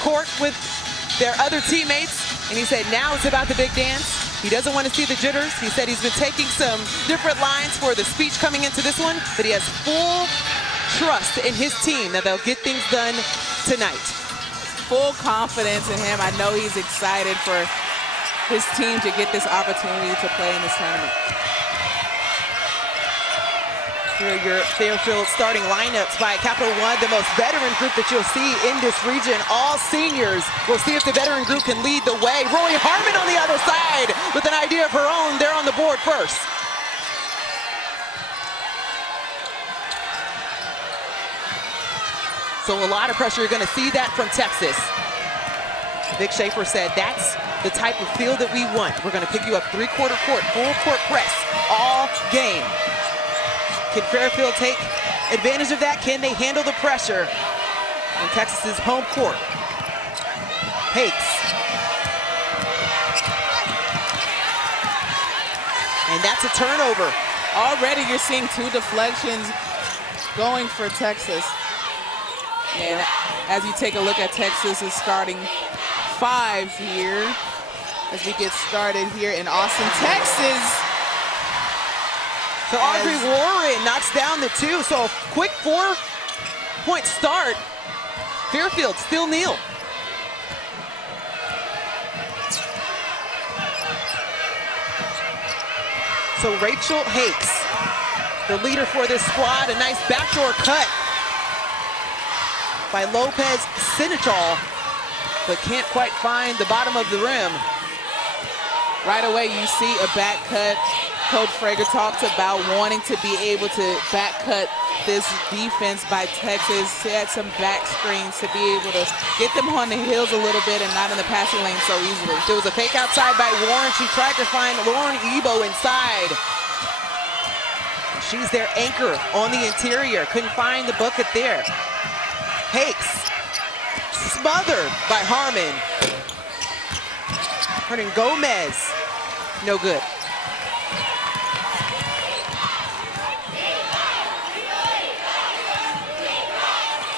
court with their other teammates, and he said now it's about the big dance. He doesn't want to see the jitters. He said he's been taking some different lines for the speech coming into this one, but he has full trust in his team that they'll get things done tonight. Full confidence in him. I know he's excited for his team to get this opportunity to play in this tournament. Here are your Fairfield starting lineups by Capital One, the most veteran group that you'll see in this region, all seniors. We'll see if the veteran group can lead the way. Rory Harmon on the other side with an idea of her own. They're on the board first. So a lot of pressure. You're going to see that from Texas. Vic Schaefer said that's the type of field that we want. We're going to pick you up three-quarter court, full court press all game. Can Fairfield take advantage of that? Can they handle the pressure in Texas's home court? Hakes. And that's a turnover. Already you're seeing 2 deflections going for Texas. And as you take a look at Texas's starting 5 here, as we get started here in Austin, Texas. So Audrey Warren knocks down the 2. So a quick 4-point start. Fairfield still kneel. So Rachel Hakes, the leader for this squad, a nice backdoor cut by Lopez Sinichal, but can't quite find the bottom of the rim. Right away you see a back cut. Coach Frager talked about wanting to be able to back cut this defense by Texas. He had some back screens to be able to get them on the heels a little bit and not in the passing lane so easily. There was a fake outside by Warren. She tried to find Lauren Ebo inside. She's their anchor on the interior. Couldn't find the bucket there. Hakes smothered by Harmon. Hernan Gomez, no good.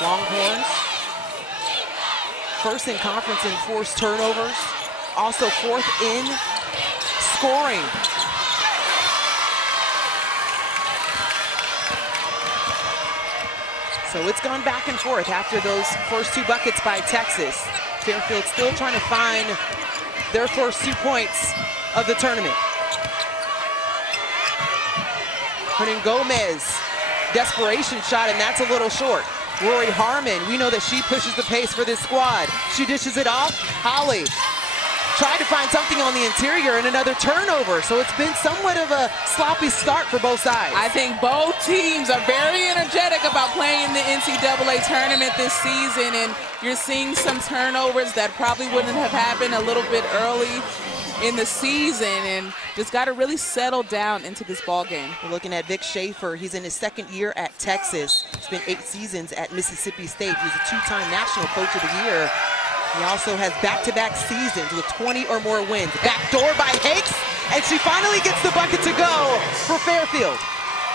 Longhorns, first in conference in forced turnovers, also 4th in scoring. So it's gone back and forth after those first 2 buckets by Texas. Fairfield still trying to find their first 2 points of the tournament. Hernan Gomez, desperation shot, and that's a little short. Rory Harmon, we know that she pushes the pace for this squad. She dishes it off. Holly tried to find something on the interior and another turnover. So it's been somewhat of a sloppy start for both sides. I think both teams are very energetic about playing in the NCAA tournament this season, and you're seeing some turnovers that probably wouldn't have happened a little bit early in the season, and just got to really settle down into this ball game. We're looking at Vic Schaefer. He's in his 2nd year at Texas. Spent 8 seasons at Mississippi State. He's a 2-time National Coach of the Year. He also has back-to-back seasons with 20 or more wins. Backdoor by Hakes, and she finally gets the bucket to go for Fairfield.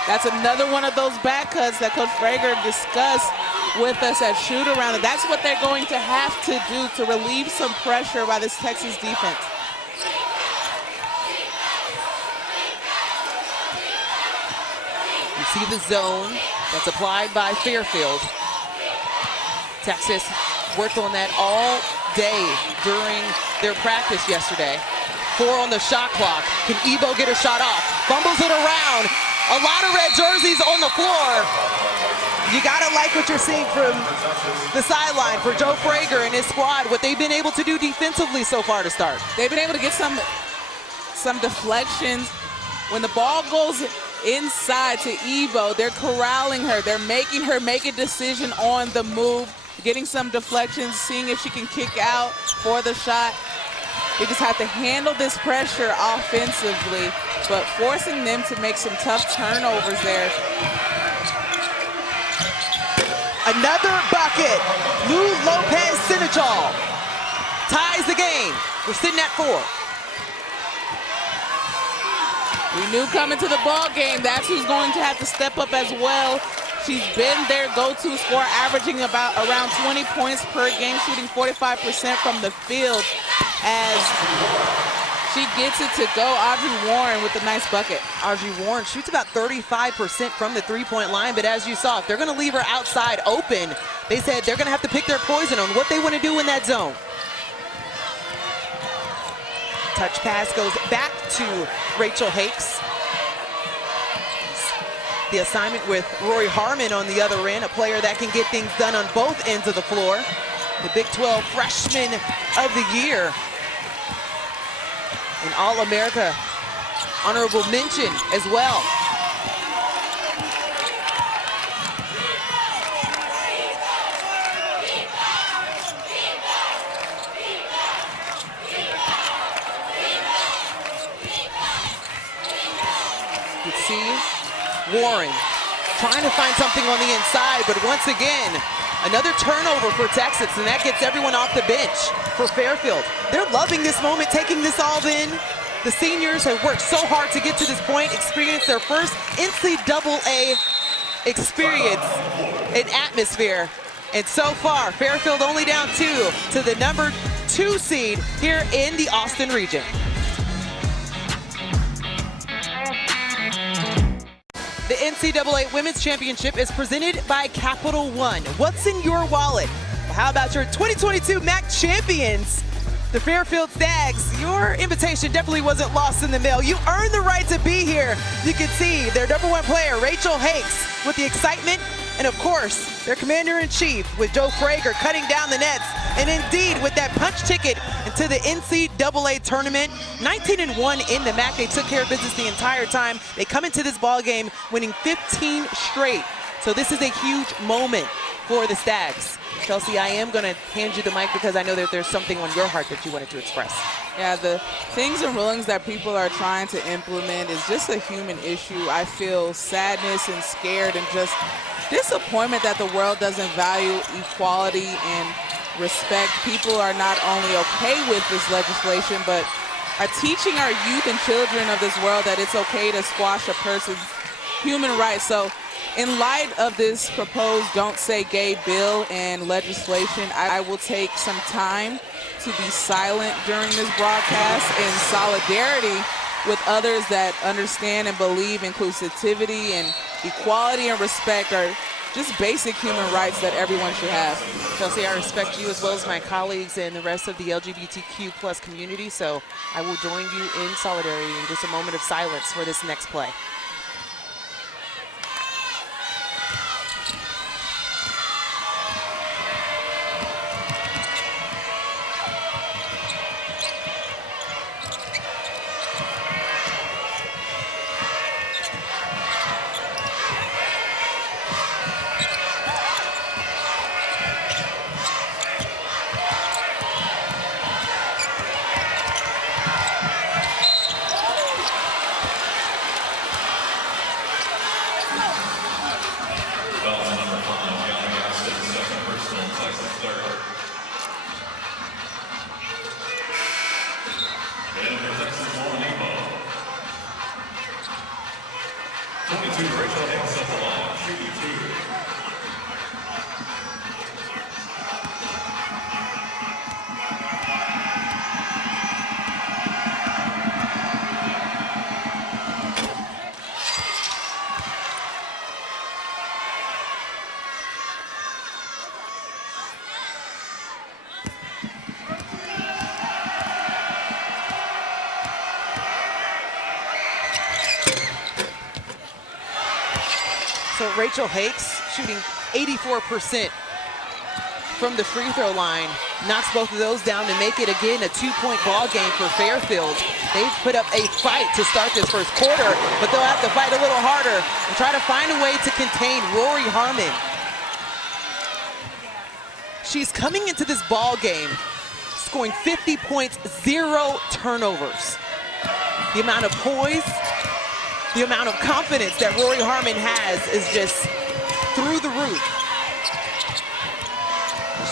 That's another one of those back cuts that Coach Frager discussed with us at shoot-around, and that's what they're going to have to do to relieve some pressure by this Texas defense. You see the zone that's applied by Fairfield. Texas worked on that all day during their practice yesterday. 4 on the shot clock. Can Ebo get a shot off? Fumbles it around. A lot of red jerseys on the floor. You gotta like what you're seeing from the sideline for Joe Frager and his squad, what they've been able to do defensively so far to start. They've been able to get some deflections. When the ball goes inside to Ebo, they're corralling her. They're making her make a decision on the move, getting some deflections, seeing if she can kick out for the shot. They just have to handle this pressure offensively, but forcing them to make some tough turnovers there. Another bucket. Lou Lopez Sinichal ties the game. We're sitting at 4. We knew coming to the ball game, that's who's going to have to step up as well. She's been their go-to scorer, averaging around 20 points per game, shooting 45% from the field as she gets it to go. Audrey Warren with a nice bucket. Audrey Warren shoots about 35% from the three-point line, but as you saw, if they're going to leave her outside open, they said they're going to have to pick their poison on what they want to do in that zone. Touch pass goes back to Rachel Hakes. The assignment with Rory Harmon on the other end, a player that can get things done on both ends of the floor. The Big 12 Freshman of the Year. An All-America honorable mention as well. You can see Warren trying to find something on the inside, but once again, another turnover for Texas, and that gets everyone off the bench for Fairfield. They're loving this moment, taking this all in. The seniors have worked so hard to get to this point, experienced their first NCAA experience and atmosphere. And so far, Fairfield only down 2 to the number 2 seed here in the Austin region. The NCAA Women's Championship is presented by Capital One. What's in your wallet? Well, how about your 2022 MAC champions, the Fairfield Stags? Your invitation definitely wasn't lost in the mail. You earned the right to be here. You can see their #1 player, Rachel Hakes, with the excitement, and of course, their commander-in-chief with Joe Frager cutting down the nets, and indeed with that punch ticket into the NCAA tournament. 19-1 in the MAC. They took care of business the entire time. They come into this ball game winning 15 straight. So this is a huge moment for the Stags. Chelsea, I am going to hand you the mic because I know that there's something on your heart that you wanted to express. Yeah, the things and rulings that people are trying to implement is just a human issue. I feel sadness and scared and just disappointment that the world doesn't value equality and respect. People are not only okay with this legislation, but are teaching our youth and children of this world that it's okay to squash a person's human rights. So in light of this proposed Don't Say Gay bill and legislation, I will take some time to be silent during this broadcast in solidarity with others that understand and believe inclusivity and equality and respect are just basic human rights that everyone should have. Chelsea, I respect you as well as my colleagues and the rest of the LGBTQ plus community, so I will join you in solidarity in just a moment of silence for this next play. So Rachel Hakes shooting 84% from the free throw line, knocks both of those down to make it again a 2-point ball game for Fairfield. They've put up a fight to start this first quarter, but they'll have to fight a little harder and try to find a way to contain Rory Harmon. She's coming into this ball game scoring 50 points, 0 turnovers. The amount of poise, the amount of confidence that Rory Harmon has is just through the roof.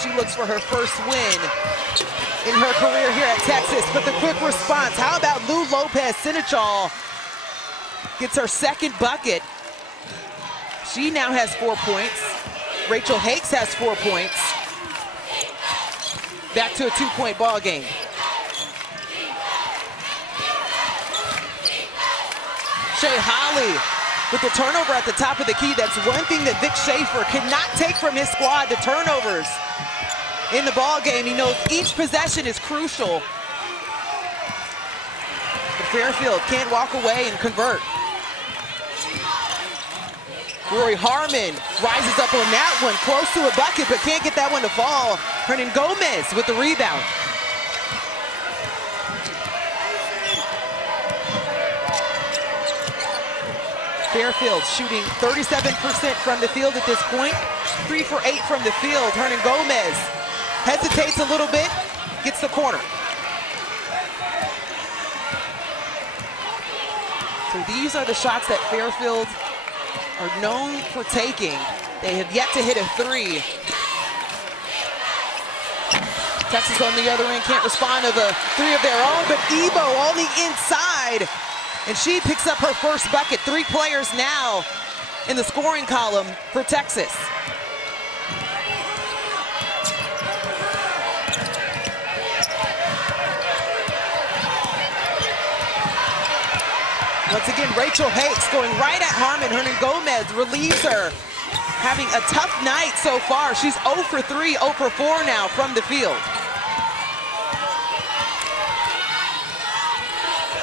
She looks for her first win in her career here at Texas, but the quick response, how about Lou Lopez Senechal gets her second bucket. She now has 4 points. Rachel Hakes has 4 points. Back to a 2-point ball game. Shea Holly with the turnover at the top of the key. That's one thing that Vic Schaefer cannot take from his squad, the turnovers in the ball game. He knows each possession is crucial. But Fairfield can't walk away and convert. Rory Harmon rises up on that one, close to a bucket, but can't get that one to fall. Hernan Gomez with the rebound. Fairfield shooting 37% from the field at this point. 3 for 8 from the field. Hernan Gomez hesitates a little bit, gets the corner. So these are the shots that Fairfield are known for taking. They have yet to hit a 3. Texas on the other end can't respond to the 3 of their own, but Ebo on the inside, and she picks up her first bucket. 3 players now in the scoring column for Texas. Once again, Rachel Hakes going right at Harmon. Hernan Gomez relieves her. Having a tough night so far. She's 0 for 3, 0 for 4 now from the field.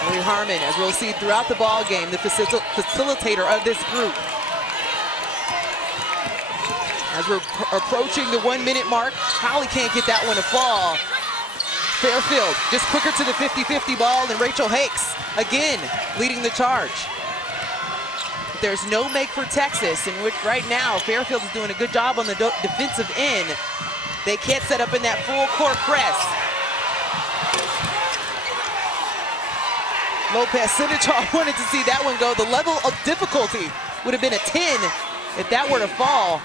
Rory Harmon, as we'll see throughout the ball game, the facilitator of this group. As we're approaching the 1-minute mark, Holly can't get that one to fall. Fairfield just quicker to the 50-50 ball, and Rachel Hakes again leading the charge. There's no make for Texas, in which right now Fairfield is doing a good job on the defensive end. They can't set up in that full court press. Lopez Sinichar wanted to see that one go. The level of difficulty would have been a 10 if that were to fall.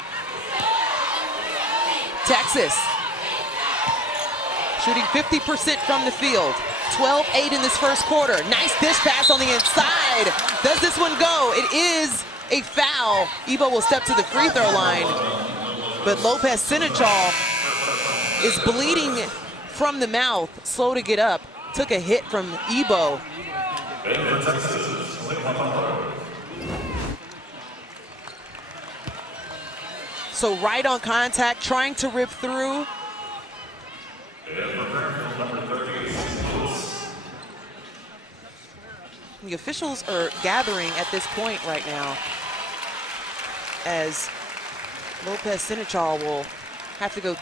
Texas shooting 50% from the field. 12-8 in this first quarter. Nice dish pass on the inside. Does this one go? It is a foul. Ebo will step to the free throw line, but Lopez Sinichar is bleeding from the mouth, slow to get up. Took a hit from Ebo. So right on contact, trying to rip through. The officials are gathering at this point right now, as Lopez Sinichar will have to go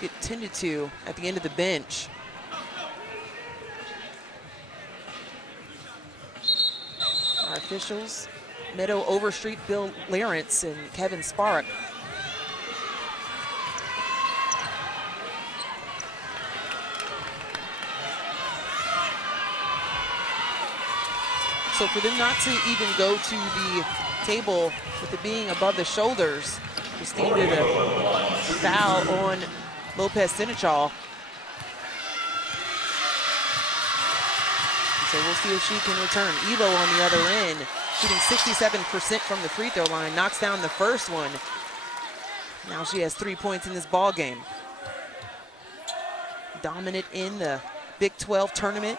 get tended to at the end of the bench. Our officials, Meadow Overstreet, Bill Lawrence, and Kevin Spark. So for them not to even go to the table with it being above the shoulders, just needed a foul on Lopez Sinichar. So we'll see if she can return. Evo on the other end, shooting 67% from the free throw line, knocks down the first one. Now she has 3 points in this ball game. Dominant in the Big 12 tournament.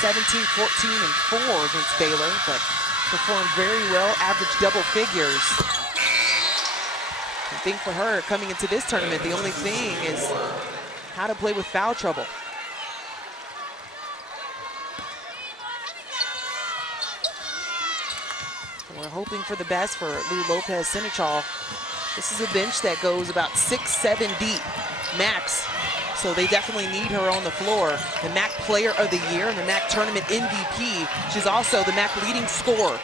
17, 14, and 4 against Baylor, but performed very well, averaged double figures. I think for her, coming into this tournament, the only thing is how to play with foul trouble. We're hoping for the best for Lou Lopez Sinichar. This is a bench that goes about 6-7 deep, max. So they definitely need her on the floor. The MAC Player of the Year and the MAC Tournament MVP. She's also the MAC leading scorer.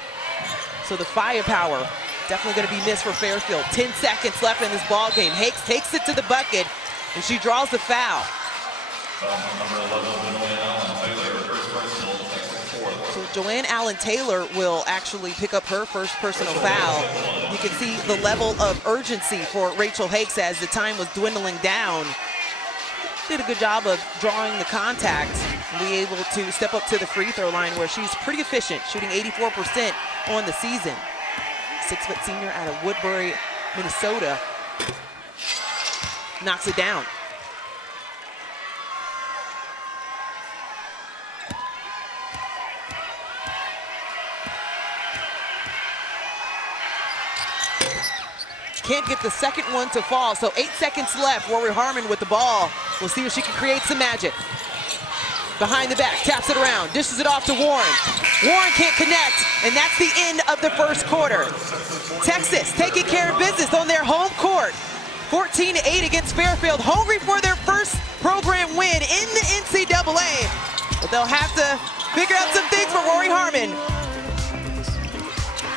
So the firepower definitely going to be missed for Fairfield. 10 seconds left in this ball game. Hakes takes it to the bucket, and she draws the foul. So Joanne Allen Taylor will actually pick up her first personal foul. You can see the level of urgency for Rachel Hakes as the time was dwindling down. Did a good job of drawing the contact and be able to step up to the free throw line where she's pretty efficient, shooting 84% on the season. 6-foot senior out of Woodbury, Minnesota, knocks it down. Can't get the second one to fall, so 8 seconds left. Rory Harmon with the ball. We'll see if she can create some magic. Behind the back, taps it around, dishes it off to Warren. Warren can't connect, and that's the end of the first quarter. Texas taking care of business on their home court. 14-8 against Fairfield, hungry for their first program win in the NCAA. But they'll have to figure out some things for Rory Harmon.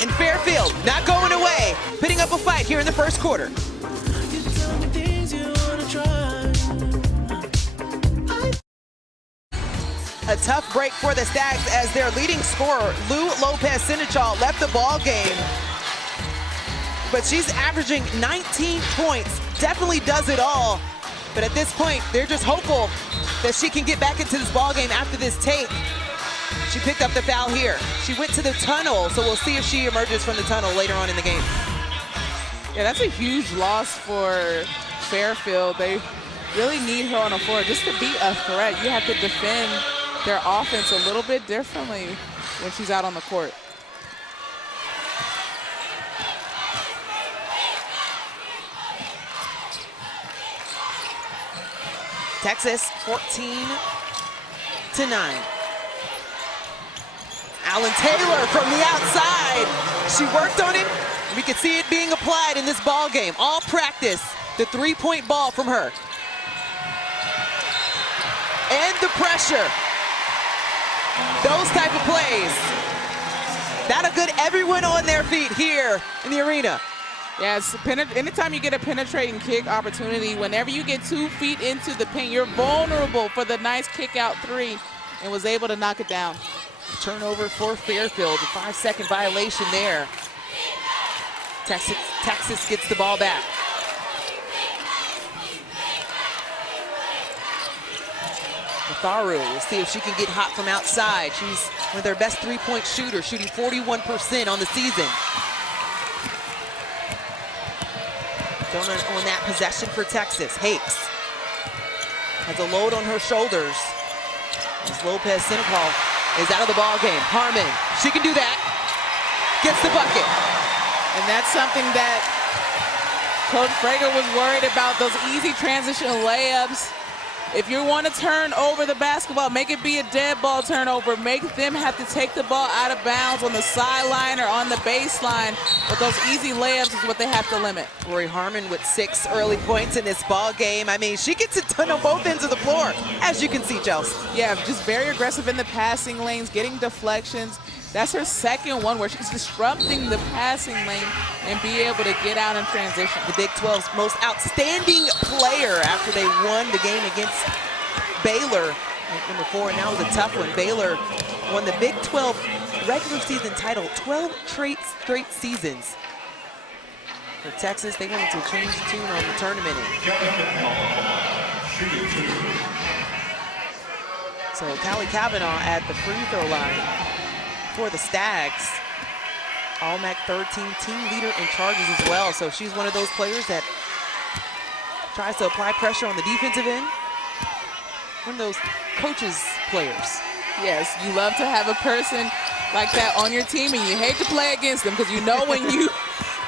And Fairfield not going away, putting up a fight here in the first quarter. A tough break for the Stags as their leading scorer, Lou Lopez-Sinichal, left the ball game. But she's averaging 19 points, definitely does it all. But at this point, they're just hopeful that she can get back into this ball game after this tape. She picked up the foul here. She went to the tunnel, so we'll see if she emerges from the tunnel later on in the game. Yeah, that's a huge loss for Fairfield. They really need her on the floor just to be a threat. You have to defend their offense a little bit differently when she's out on the court. Texas 14-9. Alan Taylor from the outside. She worked on it. We could see it being applied in this ball game. All practice, the three-point ball from her. And the pressure. Those type of plays. That'll get everyone on their feet here in the arena. Yes, anytime you get a penetrating kick opportunity, whenever you get 2 feet into the paint, you're vulnerable for the nice kick out three, and was able to knock it down. Turnover for Fairfield, a 5-second violation there. Texas gets the ball back. Matharu, we'll see if she can get hot from outside. She's one of their best three-point shooters, shooting 41% on the season. Donut on that possession for Texas. Hakes has a load on her shoulders as Lopez-Sinichal is out of the ball game. Harmon, she can do that. Gets the bucket. And that's something that Coach Frager was worried about, those easy transition layups. If you want to turn over the basketball, make it be a dead ball turnover. Make them have to take the ball out of bounds on the sideline or on the baseline. But those easy layups is what they have to limit. Rory Harmon with 6 early points in this ball game. I mean, she gets it done on both ends of the floor, as you can see, Chelsea. Yeah, just very aggressive in the passing lanes, getting deflections. That's her second one where she's disrupting the passing lane and be able to get out in transition. The Big 12's most outstanding player after they won the game against Baylor. Number 4, and that was a tough one. Baylor won the Big 12 regular season title 12 straight seasons. For Texas, they wanted to change the tune on the tournament. So Callie Kavanaugh at the free throw line for the Stags. All-MAC third-team team leader in charges as well. So she's one of those players that tries to apply pressure on the defensive end. One of those coaches' players. Yes, you love to have a person like that on your team, and you hate to play against them because you know when you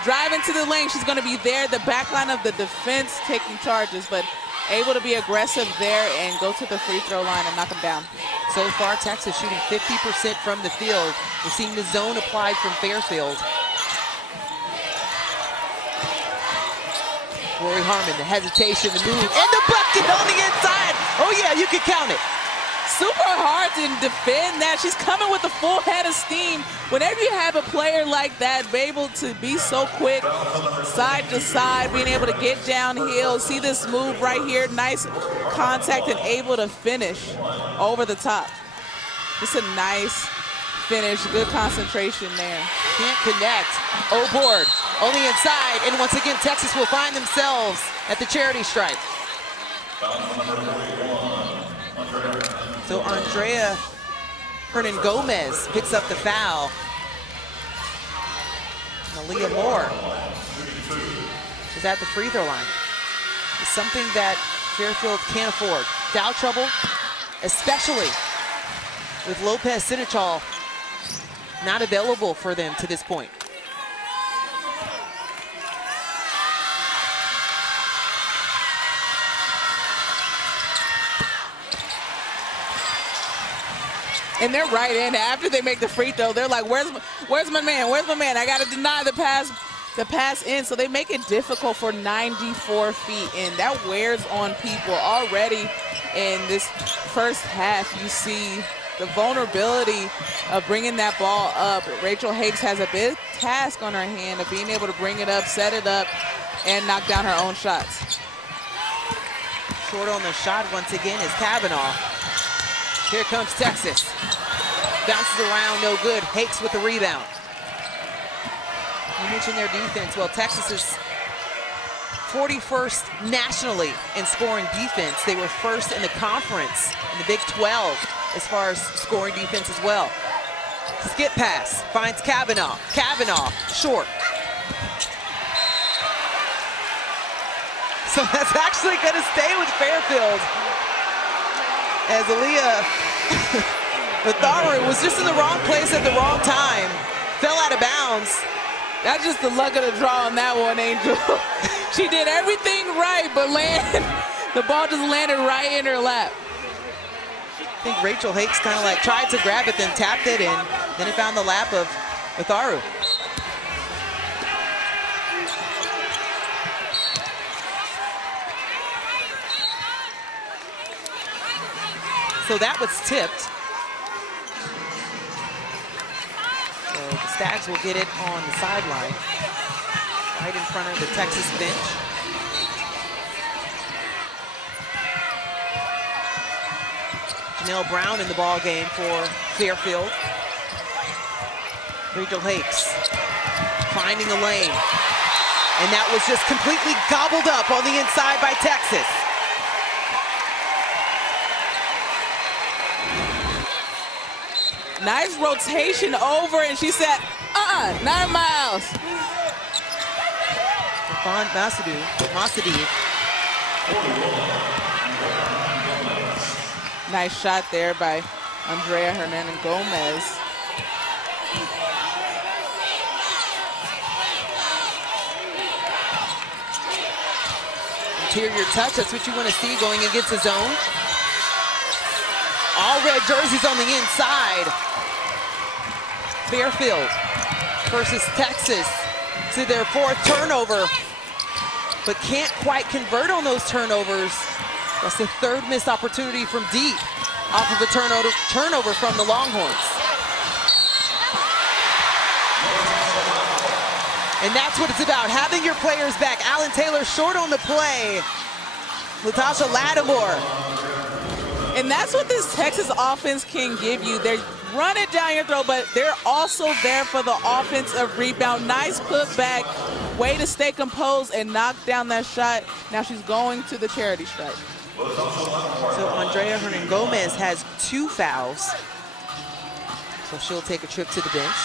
drive into the lane, she's going to be there, the back line of the defense taking charges, but able to be aggressive there and go to the free throw line and knock them down. So far, Texas shooting 50% from the field. We're seeing the zone applied from Fairfield. Rory Harmon, the hesitation, the move, and the bucket on the inside. Oh yeah, you can count it. Super hard to defend that. She's coming with a full head of steam. Whenever you have a player like that, be able to be so quick, side to side, being able to get downhill, see this move right here, nice contact and able to finish over the top. Just a nice finish, good concentration there. Can't connect. Oh, board. Only inside, and once again, Texas will find themselves at the charity stripe. So Andrea Hernan Gomez picks up the foul. Aaliyah Moore is at the free throw line. It's something that Fairfield can't afford. Foul trouble, especially with Lopez Sinichal not available for them to this point. And they're right in. After they make the free throw, they're like, where's my man? Where's my man? I got to deny the pass in. So they make it difficult for 94 feet in. That wears on people already in this first half. You see the vulnerability of bringing that ball up. Rachel Hakes has a big task on her hand of being able to bring it up, set it up, and knock down her own shots. Short on the shot once again is Kavanaugh. Here comes Texas. Bounces around, no good. Hakes with the rebound. You mentioned their defense. Well, Texas is 41st nationally in scoring defense. They were first in the conference in the Big 12 as far as scoring defense as well. Skip pass, finds Kavanaugh. Kavanaugh, short. So that's actually going to stay with Fairfield, as Aaliyah Matharu was just in the wrong place at the wrong time. Fell out of bounds. That's just the luck of the draw on that one, Angel. She did everything right, but the ball just landed right in her lap. I think Rachel Hakes kind of like tried to grab it, then tapped it, and then it found the lap of Matharu. So that was tipped. So the Stags will get it on the sideline, right in front of the Texas bench. Janelle Brown in the ball game for Fairfield. Rachel Hakes finding a lane. And that was just completely gobbled up on the inside by Texas. Nice rotation over, and she said, not in my house. Stefan Masadi. Nice shot there by Andrea Hernandez Gomez. Interior touch, that's what you want to see going against the zone. All red jerseys on the inside. Fairfield versus Texas to their fourth turnover, but can't quite convert on those turnovers. That's the third missed opportunity from deep off of a turnover from the Longhorns. And that's what it's about, having your players back. Alan Taylor short on the play. Latasha Lattimore. And that's what this Texas offense can give you. They run it down your throat, but they're also there for the offensive rebound. Nice putback, way to stay composed and knock down that shot. Now she's going to the charity stripe. So Andrea Hernan Gomez has 2 fouls. So she'll take a trip to the bench.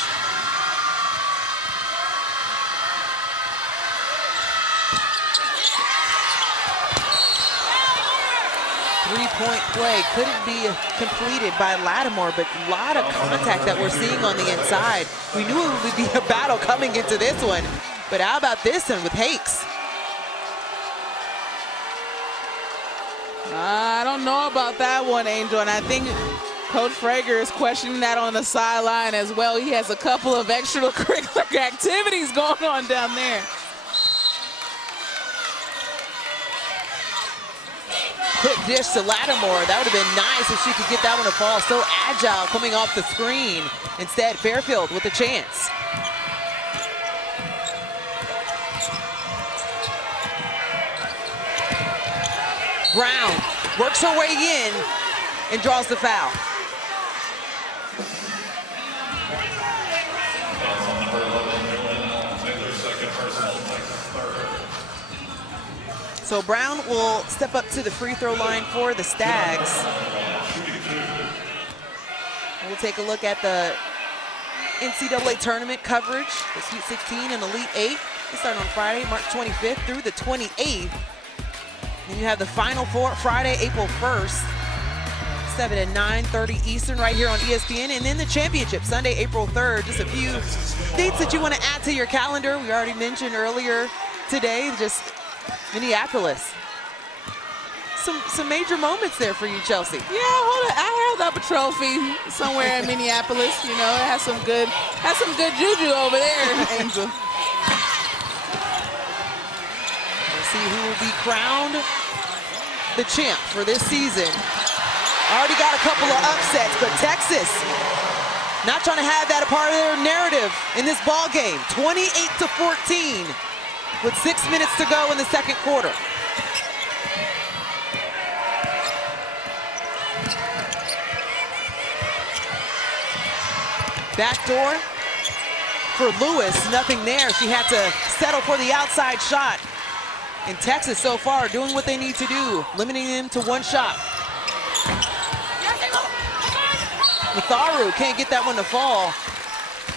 Three-point play couldn't be completed by Lattimore, but a lot of contact that we're seeing on the inside. We knew it would be a battle coming into this one, but how about this one with Hakes? I don't know about that one, Angel, and I think Coach Frager is questioning that on the sideline as well. He has a couple of extracurricular activities going on down there. Quick dish to Lattimore. That would have been nice if she could get that one to fall. So agile coming off the screen. Instead, Fairfield with a chance. Brown works her way in and draws the foul. So Brown will step up to the free throw line for the Stags. We'll take a look at the NCAA tournament coverage, the Sweet 16 and Elite 8. They start on Friday, March 25th through the 28th. Then you have the Final Four Friday, April 1st, 7 and 9:30 Eastern right here on ESPN. And then the championship, Sunday, April 3rd. Just a few dates that you want to add to your calendar. We already mentioned earlier today, just Minneapolis. Some major moments there for you, Chelsea. Yeah, I held up a trophy somewhere in Minneapolis. You know, it has some good juju over there, Angel. We'll see who will be crowned the champ for this season. Already got a couple of upsets, but Texas not trying to have that a part of their narrative in this ball game. 28-14 with 6 minutes to go in the second quarter. Backdoor for Lewis, nothing there. She had to settle for the outside shot. And Texas so far doing what they need to do, limiting them to one shot. Matharu can't get that one to fall.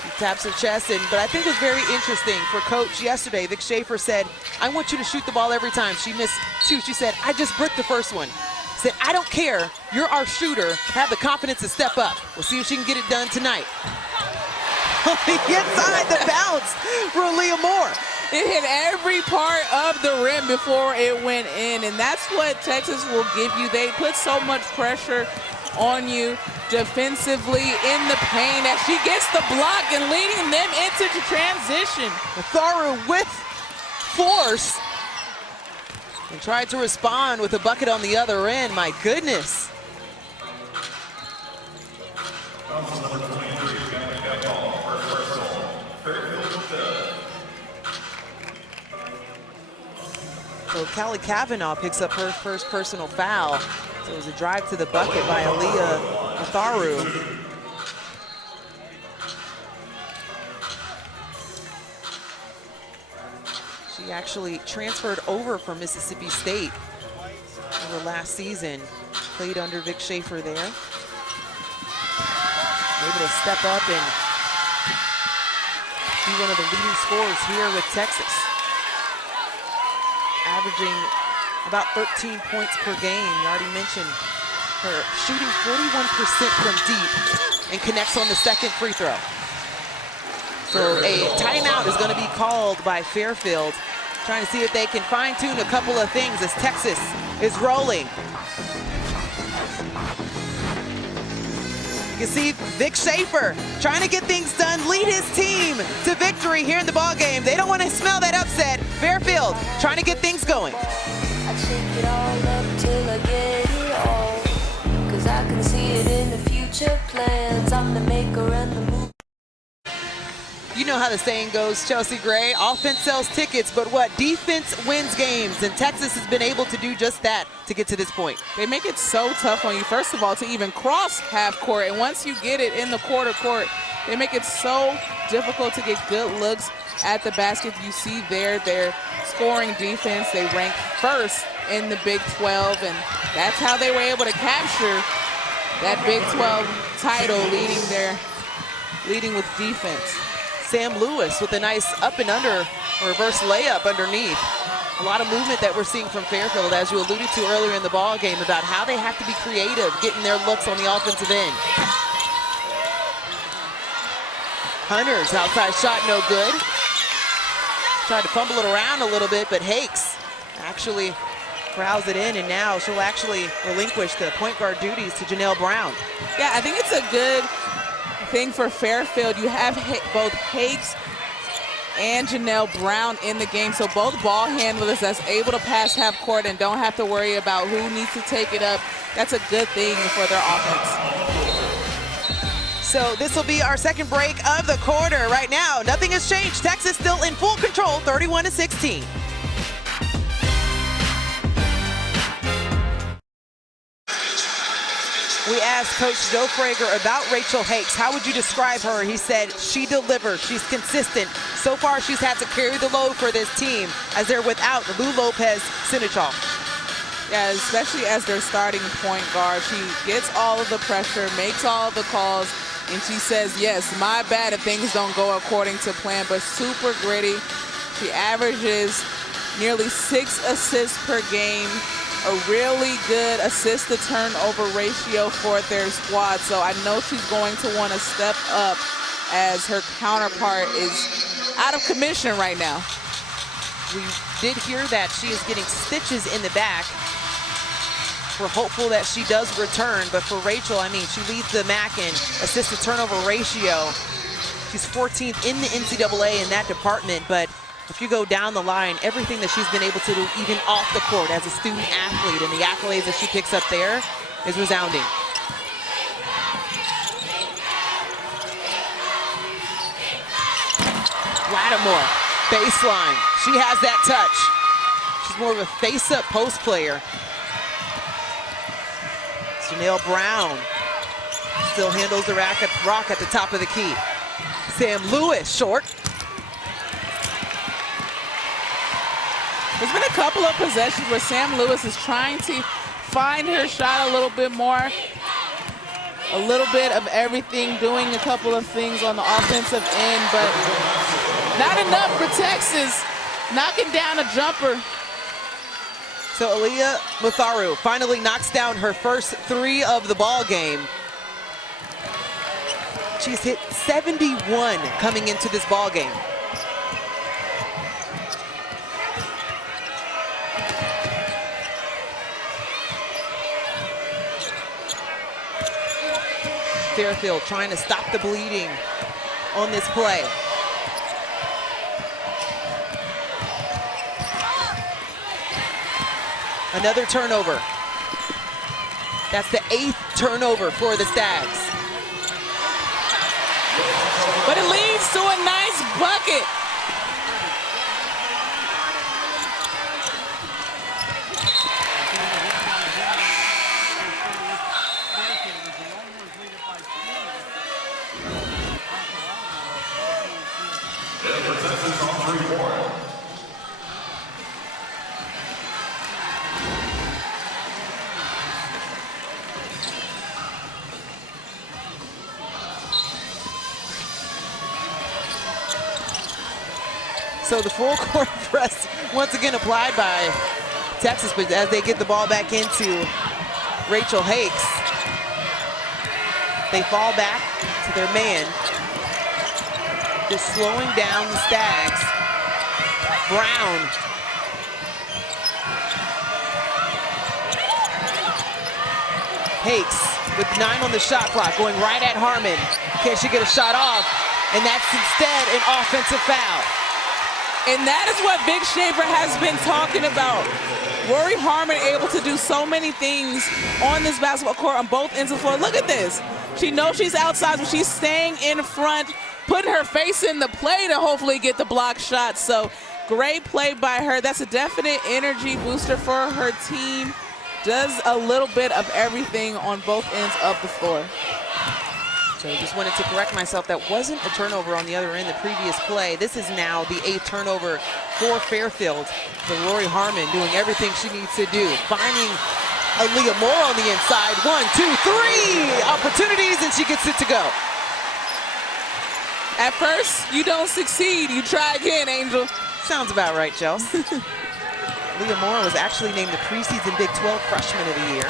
He taps her chest in, but I think it was very interesting for Coach yesterday. Vic Schaefer said, I want you to shoot the ball every time. She missed two. She said, I just bricked the first one. Said, I don't care. You're our shooter. Have the confidence to step up. We'll see if she can get it done tonight. Inside the bounce for Leah Moore. It hit every part of the rim before it went in, and that's what Texas will give you. They put so much pressure on you defensively in the paint that she gets the block and leading them into the transition. Matharu with force and tried to respond with a bucket on the other end. My goodness. So Callie Kavanaugh picks up her first personal foul. So it was a drive to the bucket by Aaliyah Matharu. She actually transferred over from Mississippi State over last season. Played under Vic Schaefer there. Able to step up and be one of the leading scorers here with Texas. Averaging about 13 points per game. You already mentioned her shooting 41% from deep and connects on the second free throw. So a timeout is going to be called by Fairfield, trying to see if they can fine-tune a couple of things as Texas is rolling. You can see Vic Schaefer trying to get things done, lead his team to victory here in the ball game. They don't want to smell that upset. Fairfield trying to get things going. I shake it all up till I get it all, 'cause I can see it in the future plans. I'm the maker and the mover. You know how the saying goes, Chelsea Gray, offense sells tickets, but what? Defense wins games, and Texas has been able to do just that to get to this point. They make it so tough on you, first of all, to even cross half court, and once you get it in the quarter court, they make it so difficult to get good looks at the basket. You see there their scoring defense. They rank first in the Big 12, and that's how they were able to capture that Big 12 title, leading with defense. Sam Lewis with a nice up and under reverse layup underneath. A lot of movement that we're seeing from Fairfield, as you alluded to earlier in the ball game, about how they have to be creative, getting their looks on the offensive end. Hunter's outside shot, no good. Tried to fumble it around a little bit, but Hakes actually crowds it in, and now she'll actually relinquish the point guard duties to Janelle Brown. Yeah, I think it's a good thing for Fairfield. You have both Hakes and Janelle Brown in the game, so both ball handlers that's able to pass half court and don't have to worry about who needs to take it up. That's a good thing for their offense. So this will be our second break of the quarter. Right now, nothing has changed. Texas still in full control, 31-16. We asked Coach Joe Frager about Rachel Hakes. How would you describe her? He said she delivers. She's consistent. So far, she's had to carry the load for this team as they're without Lou Lopez-Sinichal. Yeah, especially as their starting point guard. She gets all of the pressure, makes all of the calls, And she says, yes, my bad if things don't go according to plan, but super gritty. She averages nearly 6 assists per game, a really good assist to turnover ratio for their squad. So I know she's going to want to step up as her counterpart is out of commission right now. We did hear that she is getting stitches in the back. We're hopeful that she does return, but for Rachel, I mean, she leads the MAC in assist to turnover ratio. She's 14th in the NCAA in that department, but if you go down the line, everything that she's been able to do, even off the court as a student athlete, and the accolades that she picks up there is resounding. Lattimore, baseline. She has that touch. She's more of a face-up post player. Janelle Brown still handles the rock at the top of the key. Sam Lewis, short. There's been a couple of possessions where Sam Lewis is trying to find her shot a little bit more. A little bit of everything, doing a couple of things on the offensive end, but not enough for Texas. Knocking down a jumper. So Aaliyah Mutharu finally knocks down her first 3 of the ball game. She's hit 71 coming into this ball game. Fairfield trying to stop the bleeding on this play. Another turnover. That's the 8th turnover for the Stags. But it leads to a nice bucket. So the full court press once again applied by Texas, but as they get the ball back into Rachel Hakes, they fall back to their man, just slowing down the Stags. Brown. Hakes with 9 on the shot clock, going right at Harmon. Can she get a shot off? And that's instead an offensive foul. And that is what Vic Schaefer has been talking about. Rory Harmon able to do so many things on this basketball court on both ends of the floor. Look at this. She knows she's outside, but she's staying in front, putting her face in the play to hopefully get the block shot. So great play by her. That's a definite energy booster for her team. Does a little bit of everything on both ends of the floor. So I just wanted to correct myself. That wasn't a turnover on the other end the previous play. This is now the 8th turnover for Fairfield. So Rory Harmon doing everything she needs to do. Finding Aaliyah Moore on the inside. 1, 2, 3 opportunities, and she gets it to go. At first, you don't succeed. You try again, Angel. Sounds about right, Chelsea. Aaliyah Moore was actually named the preseason Big 12 Freshman of the Year.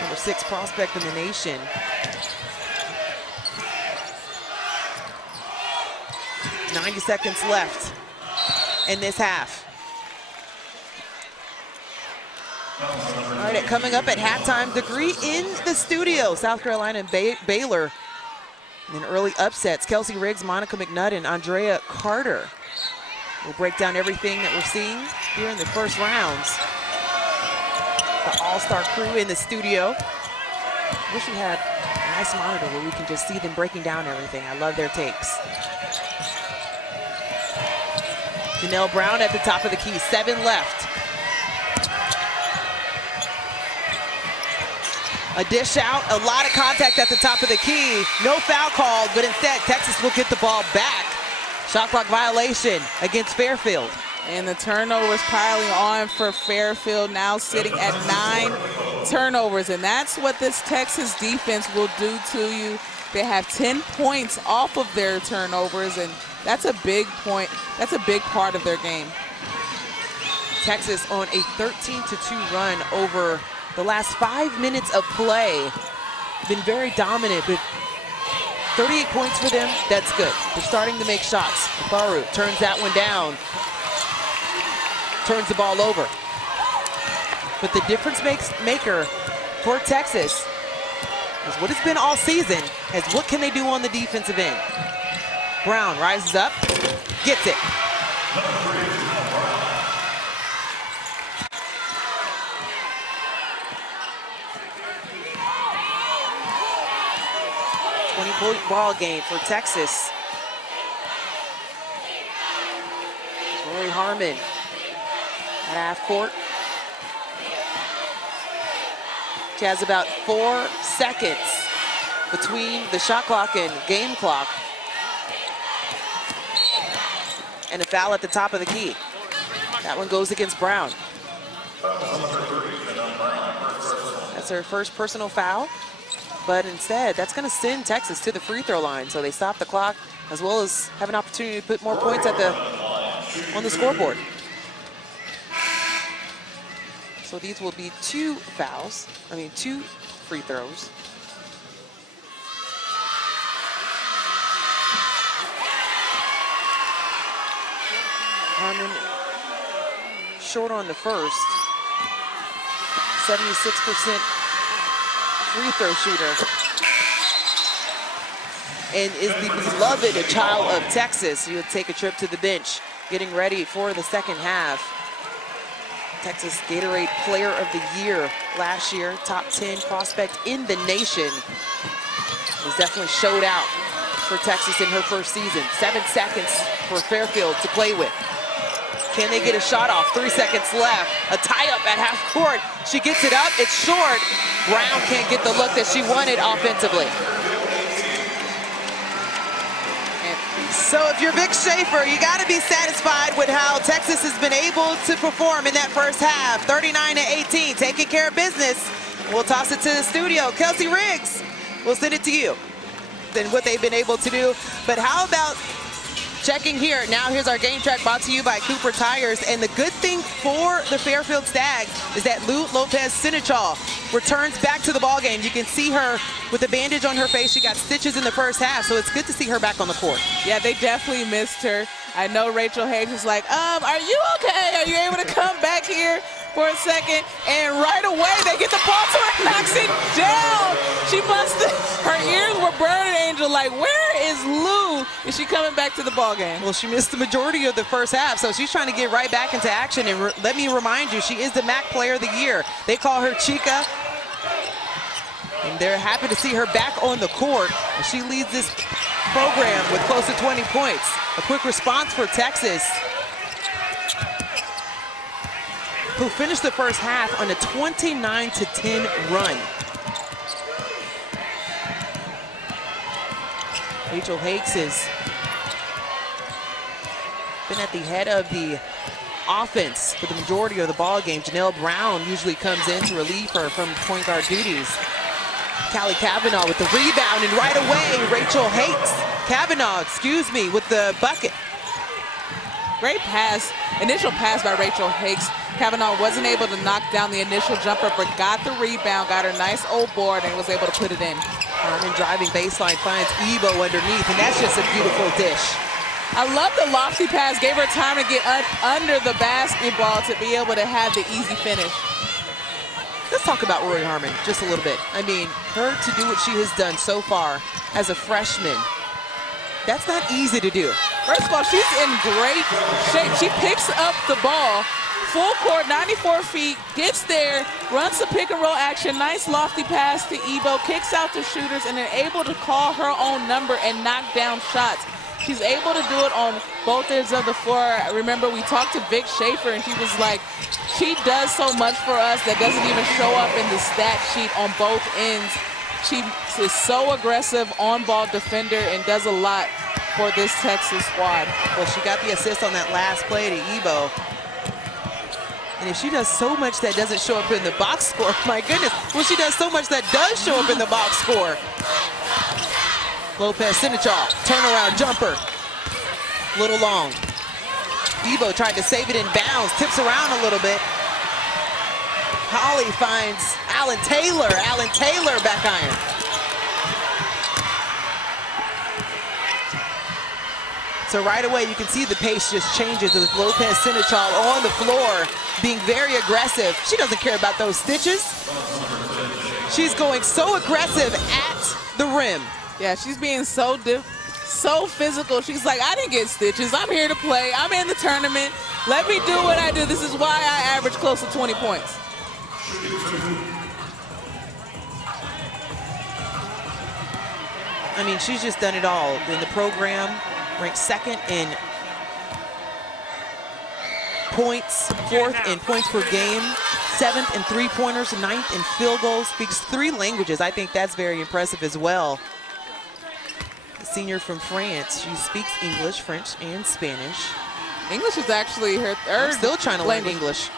Number 6 prospect in the nation. "90 seconds left in this half. All right, coming up at halftime, Degree in the studio. South Carolina and Baylor. And then early upsets, Kelsey Riggs, Monica McNutt, and Andrea Carter. We'll break down everything that we're seeing here in the first rounds. The all-star crew in the studio. Wish we had a nice monitor where we can just see them breaking down everything. I love their takes. Janelle Brown at the top of the key, 7 left. A dish out, a lot of contact at the top of the key. No foul called, but instead Texas will get the ball back. Shot clock violation against Fairfield. And the turnovers piling on for Fairfield, now sitting at 9 turnovers. And that's what this Texas defense will do to you. They have 10 points off of their turnovers, and that's a big point. That's a big part of their game. Texas on a 13-2 run over the last 5 minutes of play. Been very dominant, but 38 points for them, that's good. They're starting to make shots. Baru turns that one down. Turns the ball over. But the difference maker for Texas is what it's been all season, is what can they do on the defensive end. Brown rises up, gets it. Point ball game for Texas. Rory Harmon at half court. She has about 4 seconds between the shot clock and game clock. And a foul at the top of the key. That one goes against Brown. That's her first personal foul. But instead, that's going to send Texas to the free throw line. So they stop the clock, as well as have an opportunity to put more points on the scoreboard. So these will be 2 free throws. Harmon short on the first. 76% free throw shooter, and is the beloved child of Texas. He would take a trip to the bench, getting ready for the second half. Texas Gatorade Player of the Year last year, top 10 prospect in the nation. Has definitely showed out for Texas in her first season. 7 seconds for Fairfield to play with. Can they get a shot off? 3 seconds left. A tie-up at half court. She gets it up. It's short. Brown can't get the look that she wanted offensively. So if you're Vic Schaefer, you got to be satisfied with how Texas has been able to perform in that first half. 39-18, taking care of business. We'll toss it to the studio. Kelsey Riggs, we'll send it to you. Then what they've been able to do. But how about checking here? Now here's our game track brought to you by Cooper Tires. And the good thing for the Fairfield Stags is that Lou Lopez-Sinichal returns back to the ball game. You can see her with a bandage on her face. She got stitches in the first half, so it's good to see her back on the court. Yeah, they definitely missed her. I know Rachel Hayes is like, are you okay? Are you able to come back here for a second? And right away, they get the ball to her, knocks it down. She must have, her ears were burning, Angel, like, where is Lou? Is she coming back to the ball game? Well, she missed the majority of the first half, so she's trying to get right back into action. And let me remind you, she is the MAC Player of the Year. They call her Chica. And they're happy to see her back on the court. And she leads this program with close to 20 points. A quick response for Texas, who finished the first half on a 29-10 run. Rachel Hakes has been at the head of the offense for the majority of the ball game. Janelle Brown usually comes in to relieve her from point guard duties. Callie Kavanaugh with the rebound, and right away, Rachel Hakes, with the bucket. Great pass, initial pass by Rachel Hakes. Kavanaugh wasn't able to knock down the initial jumper, but got the rebound, got her nice old board, and was able to put it in. And driving baseline finds Ebo underneath, and that's just a beautiful dish. I love the lofty pass, gave her time to get under the basketball to be able to have the easy finish. Let's talk about Rory Harmon just a little bit. I mean, her to do what she has done so far as a freshman, that's not easy to do. First of all, she's in great shape. She picks up the ball, full court, 94 feet, gets there, runs the pick and roll action, nice lofty pass to Ebo, kicks out the shooters, and then able to call her own number and knock down shots. She's able to do it on both ends of the floor. Remember, we talked to Vic Schaefer, and she was like, she does so much for us that doesn't even show up in the stat sheet on both ends. She is so aggressive, on-ball defender, and does a lot for this Texas squad. Well, she got the assist on that last play to Ebo. And if she does so much that doesn't show up in the box score, my goodness. Well, she does so much that does show up in the box score. Lopez Sinachal, turnaround jumper. Little long. Ebo tried to save it in bounds, tips around a little bit. Holly finds Alan Taylor. Alan Taylor back iron. So right away, you can see the pace just changes with Lopez Sinachal on the floor, being very aggressive. She doesn't care about those stitches. She's going so aggressive at the rim. Yeah, she's being so physical. She's like, I didn't get stitches. I'm here to play. I'm in the tournament. Let me do what I do. This is why I average close to 20 points. I mean, she's just done it all in the program. Ranked second in points, fourth in points per game, seventh in three-pointers, ninth in field goals, speaks 3 languages. I think that's very impressive as well. The senior from France, she speaks English, French, and Spanish. English is actually her third. I'm still trying to learn language. English.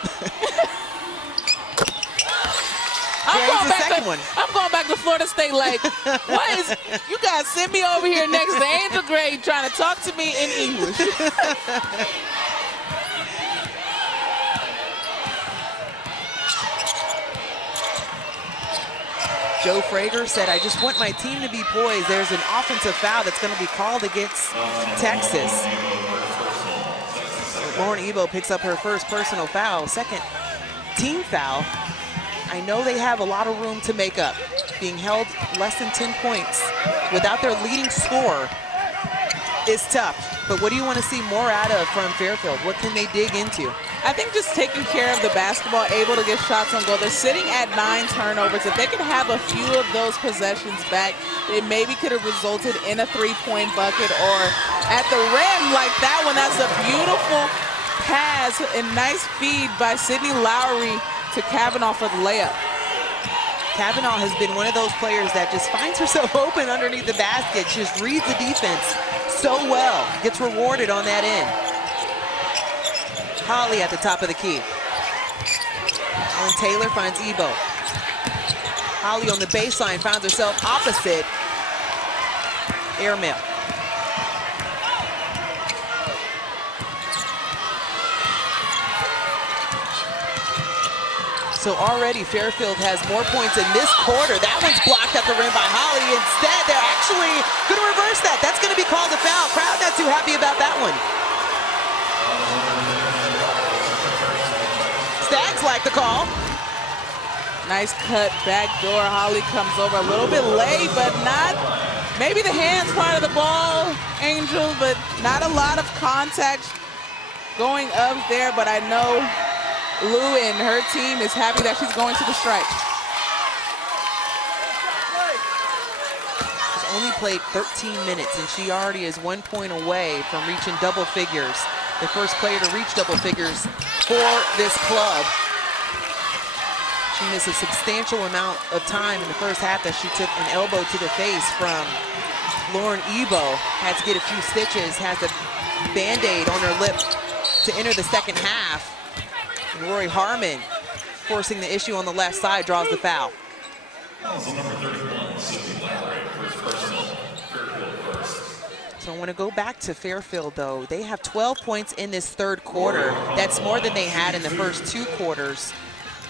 I'm going back to Florida State like, what is, you guys send me over here next to Angel Gray trying to talk to me in English. Joe Frager said, I just want my team to be poised. There's an offensive foul that's going to be called against Texas. Lauren Ebo picks up her first personal foul, second team foul. I know they have a lot of room to make up. Being held less than 10 points without their leading scorer is tough. But what do you want to see more out of from Fairfield? What can they dig into? I think just taking care of the basketball, able to get shots on goal. They're sitting at 9 turnovers. If they could have a few of those possessions back, it maybe could have resulted in a 3-point bucket or at the rim like that one. That's a beautiful pass and nice feed by Sydney Lowry to Kavanaugh for the layup. Kavanaugh has been one of those players that just finds herself open underneath the basket. She just reads the defense so well. Gets rewarded on that end. Holly at the top of the key. Alan Taylor finds Ebo. Holly on the baseline finds herself opposite Airmail. So already Fairfield has more points in this quarter. That one's blocked at the rim by Holly. Instead, they're actually going to reverse that. That's going to be called a foul. Crowd not too happy about that one. Stags like the call. Nice cut, back door. Holly comes over a little bit late, but not, maybe the hands part of the ball, Angel, but not a lot of contact going up there. But I know Lou and her team is happy that she's going to the strike. She's only played 13 minutes, and she already is 1 point away from reaching double figures. The first player to reach double figures for this club. She missed a substantial amount of time in the first half that she took an elbow to the face from Lauren Ebo. Had to get a few stitches, has a Band-Aid on her lip to enter the second half. And Rory Harmon, forcing the issue on the left side, draws the foul. So I want to go back to Fairfield, though. They have 12 points in this third quarter. That's more than they had in the first 2 quarters.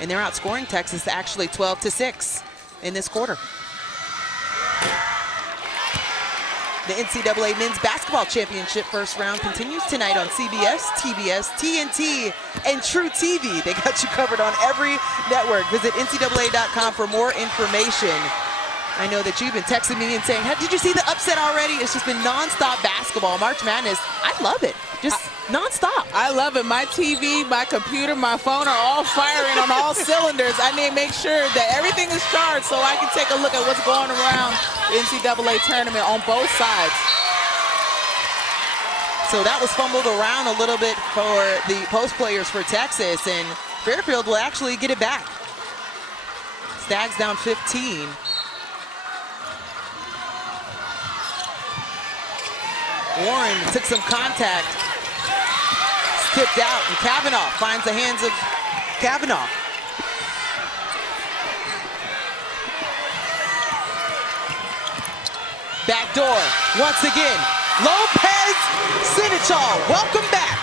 And they're outscoring Texas actually 12-6 in this quarter. The NCAA Men's Basketball Championship first round continues tonight on CBS, TBS, TNT, and True TV. They got you covered on every network. Visit NCAA.com for more information. I know that you've been texting me and saying, hey, did you see the upset already? It's just been nonstop basketball. March Madness, I love it. Just nonstop. I love it. My TV, my computer, my phone are all firing on all cylinders. I need to make sure that everything is charged so I can take a look at what's going around the NCAA tournament on both sides. So that was fumbled around a little bit for the post players for Texas, and Fairfield will actually get it back. Stags down 15. Warren took some contact, tipped out, and Kavanaugh finds the hands of Kavanaugh. Back door, once again. Lopez Sinichal, welcome back.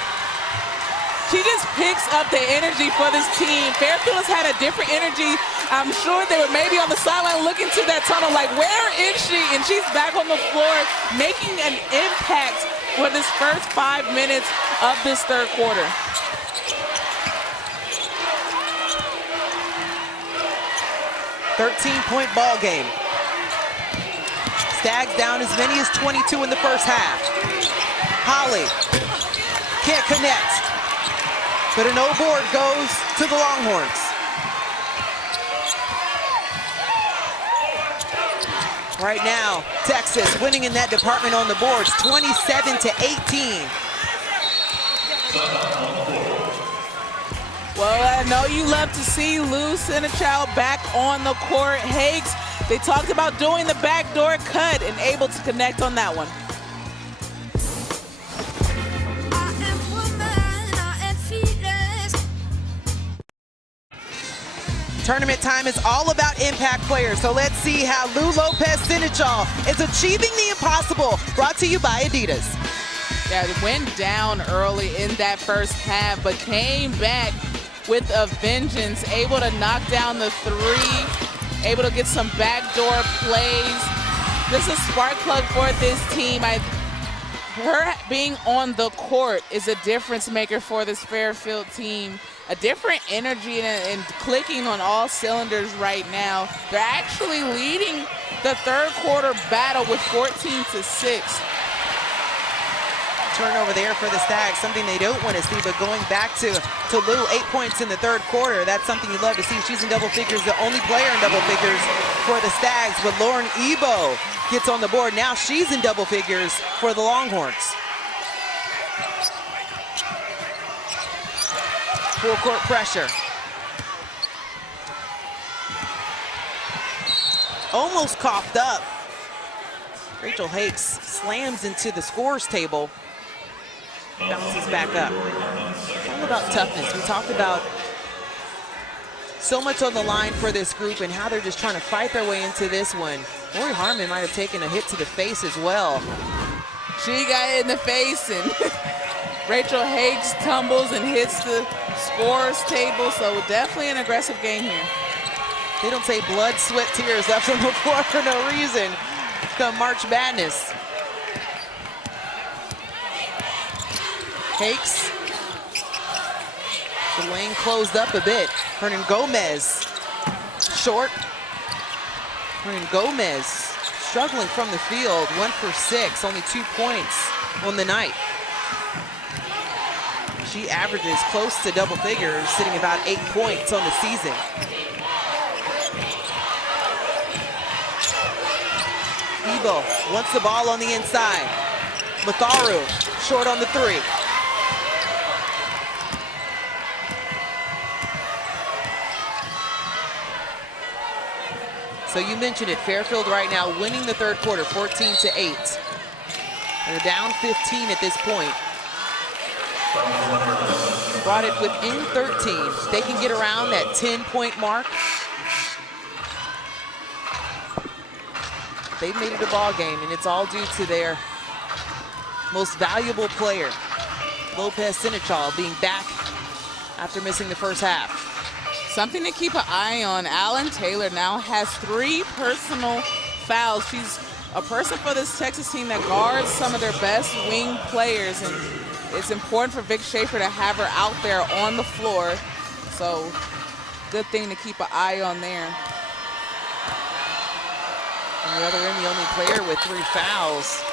She just picks up the energy for this team. Fairfield has had a different energy. I'm sure they were maybe on the sideline looking to that tunnel like, where is she? And she's back on the floor making an impact for this first 5 minutes of this third quarter. .13 ball game. Stags down as many as 22 in the first half. Holly can't connect, but a no board goes to the Longhorns. Right now, Texas winning in that department on the boards, 27-18. Well, I know you love to see Lou Sinichal back on the court. Hakes, they talked about doing the backdoor cut and able to connect on that one. Tournament time is all about impact players, so let's see how Lou Lopez Sinichal is achieving the impossible. Brought to you by Adidas. Yeah, it went down early in that first half, but came back with a vengeance, able to knock down the three, able to get some backdoor plays. This is a spark plug for this team. Her being on the court is a difference maker for this Fairfield team. A different energy and clicking on all cylinders right now. They're actually leading the third quarter battle with 14-6. Turnover there for the Stags, something they don't want to see, but going back to Lou, 8 points in the third quarter, that's something you'd love to see. She's in double figures, the only player in double figures for the Stags, but Lauren Ebo gets on the board. Now she's in double figures for the Longhorns. Full court pressure. Almost coughed up. Rachel Hakes slams into the scores table. Bounces back up. It's all about toughness. We talked about so much on the line for this group and how they're just trying to fight their way into this one. Lori Harmon might have taken a hit to the face as well. She got hit in the face, and Rachel Hakes tumbles and hits the scores table, so definitely an aggressive game here. They don't say blood, sweat, tears left on the floor for no reason. Come March Madness. Hakes. The lane closed up a bit. Hernan Gomez, short. Hernan Gomez struggling from the field, 1 for 6, only 2 points on the night. She averages close to double figures, sitting about 8 points on the season. Ebo wants the ball on the inside. Matharu short on the three. So you mentioned it, Fairfield right now winning the third quarter, 14-8. They're down 15 at this point. Brought it within 13. They can get around that 10-point mark. They've made it a ball game, and it's all due to their most valuable player, Lopez Sinichal, being back after missing the first half. Something to keep an eye on. Alan Taylor now has 3 personal fouls. She's a person for this Texas team that guards some of their best wing players, and it's important for Vic Schaefer to have her out there on the floor. So good thing to keep an eye on there. On the other end, the only player with 3 fouls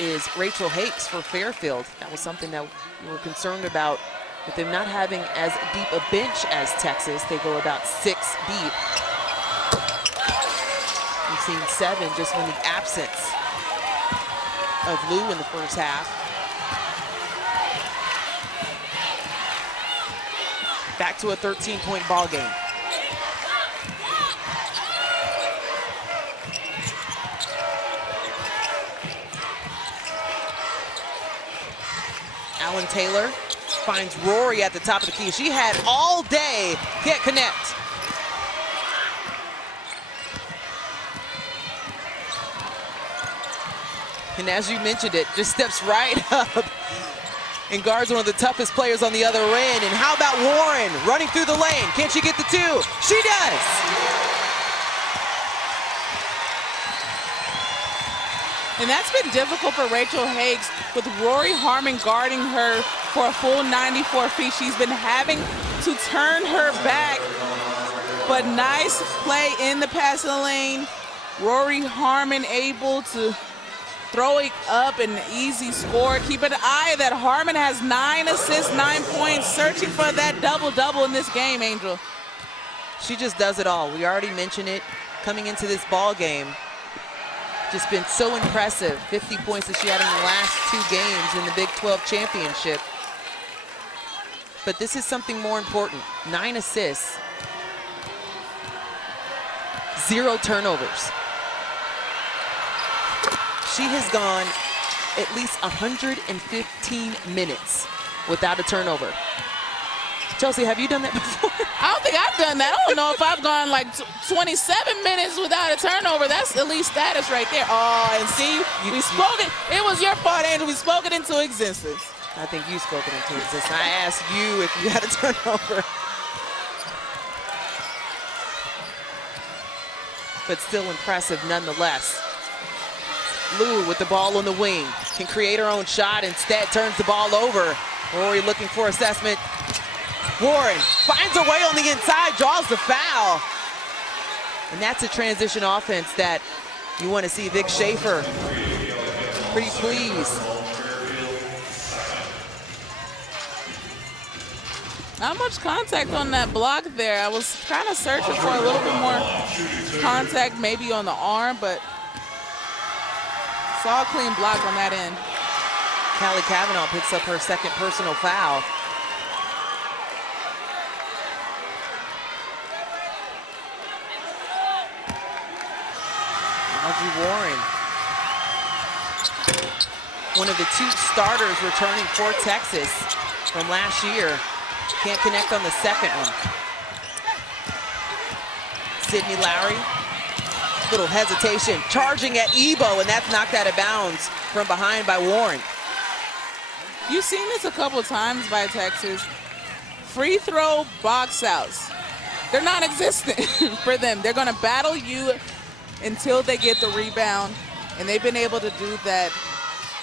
is Rachel Hakes for Fairfield. That was something that we were concerned about with them not having as deep a bench as Texas. They go about 6 deep. We've seen 7 just in the absence of Lou in the first half. Back to a 13-point ball game. Alan Taylor finds Rory at the top of the key. She had all day, can't connect. And as you mentioned it, just steps right up and guards one of the toughest players on the other end. And how about Warren running through the lane? Can she get the two? She does. And that's been difficult for Rachel Hakes with Rory Harmon guarding her for a full 94 feet. She's been having to turn her back, but nice play in the passing lane. Rory Harmon able to throw it up, an easy score. Keep an eye that Harmon has 9 assists, 9 points, searching for that double-double in this game, Angel. She just does it all. We already mentioned it coming into this ball game. Just been so impressive. 50 points that she had in the last 2 games in the Big 12 championship. But this is something more important. 9 assists, 0 turnovers. She has gone at least 115 minutes without a turnover. Chelsea, have you done that before? I don't think I've done that. I don't know if I've gone like 27 minutes without a turnover. That's elite status right there. Oh, and see, we spoke it. It was your fault, Angel. We spoke it into existence. I think you spoke it into existence. I asked you if you had a turnover. But still impressive nonetheless. Lou with the ball on the wing. Can create her own shot, instead turns the ball over. Rory looking for assessment. Warren finds her way on the inside, draws the foul. And that's a transition offense that you want to see Vic Schaefer pretty pleased. Not much contact on that block there. I was kind of searching for a little bit more contact, maybe on the arm, but saw a clean block on that end. Callie Cavanaugh picks up her second personal foul. Audrey Warren, one of the 2 starters returning for Texas from last year. Can't connect on the second one. Sydney Lowry, little hesitation, charging at Ebo, and that's knocked out of bounds from behind by Warren. You've seen this a couple of times by Texas. Free throw box outs. They're non-existent for them. They're going to battle you until they get the rebound, and they've been able to do that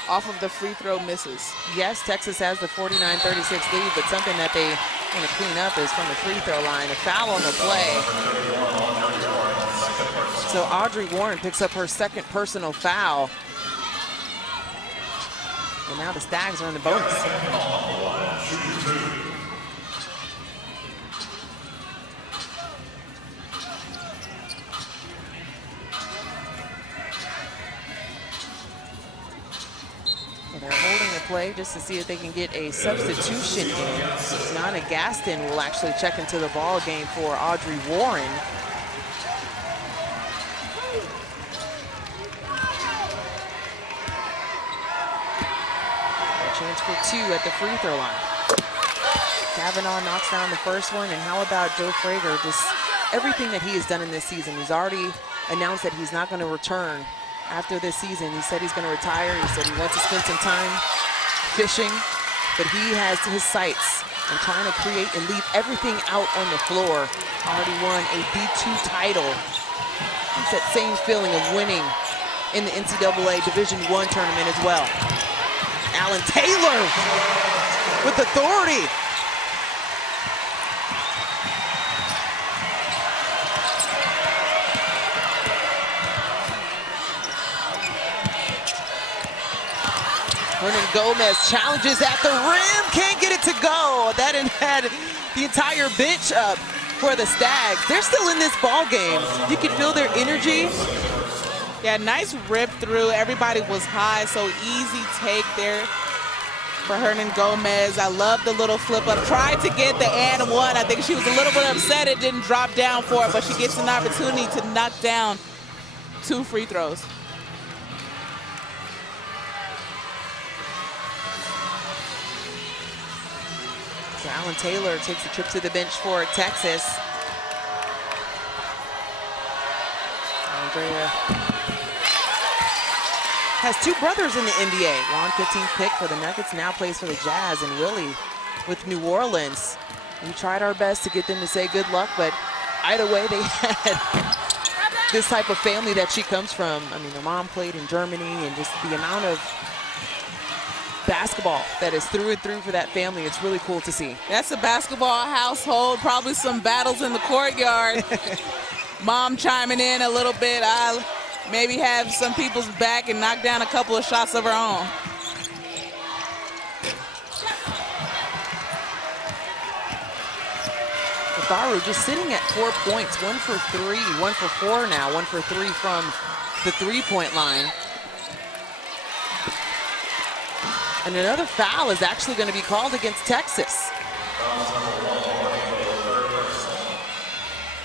off of the free throw misses. Yes, Texas has the 49-36 lead, but something that they want to clean up is from the free throw line. A foul on the play. So Audrey Warren picks up her second personal foul. And now the Stags are in the bonus. They're holding the play just to see if they can get a substitution in. Nana Gaston will actually check into the ball game for Audrey Warren. A chance for 2 at the free throw line. Cavanaugh knocks down the first one, and how about Joe Frager? Just everything that he has done in this season. He's already announced that he's not going to return after this season. He said he's going to retire. He said he wants to spend some time fishing, but he has his sights on trying to create and leave everything out on the floor. Already won a D2 title. It's that same feeling of winning in the NCAA Division I tournament as well. Alan Taylor with authority. Hernan Gomez challenges at the rim, can't get it to go. That had the entire bench up for the Stags. They're still in this ball game. You can feel their energy. Yeah, nice rip through. Everybody was high, so easy take there for Hernan Gomez. I love the little flip up. Tried to get the and one. I think she was a little bit upset it didn't drop down for it, but she gets an opportunity to knock down 2 free throws. So Alan Taylor takes a trip to the bench for Texas. Andrea has two brothers in the NBA. Ron, 15th pick for the Nuggets, now plays for the Jazz, and Willie with New Orleans. We tried our best to get them to say good luck, but either way, they had this type of family that she comes from. I mean, her mom played in Germany, and just the amount of basketball that is through and through for that family, it's really cool to see. That's a basketball household, probably some battles in the courtyard. Mom chiming in a little bit. I'll maybe have some people's back and knock down a couple of shots of her own. Tharu just sitting at 4 points, 1 for 3, 1 for 4 now, 1 for 3 from the three-point line. And another foul is actually going to be called against Texas.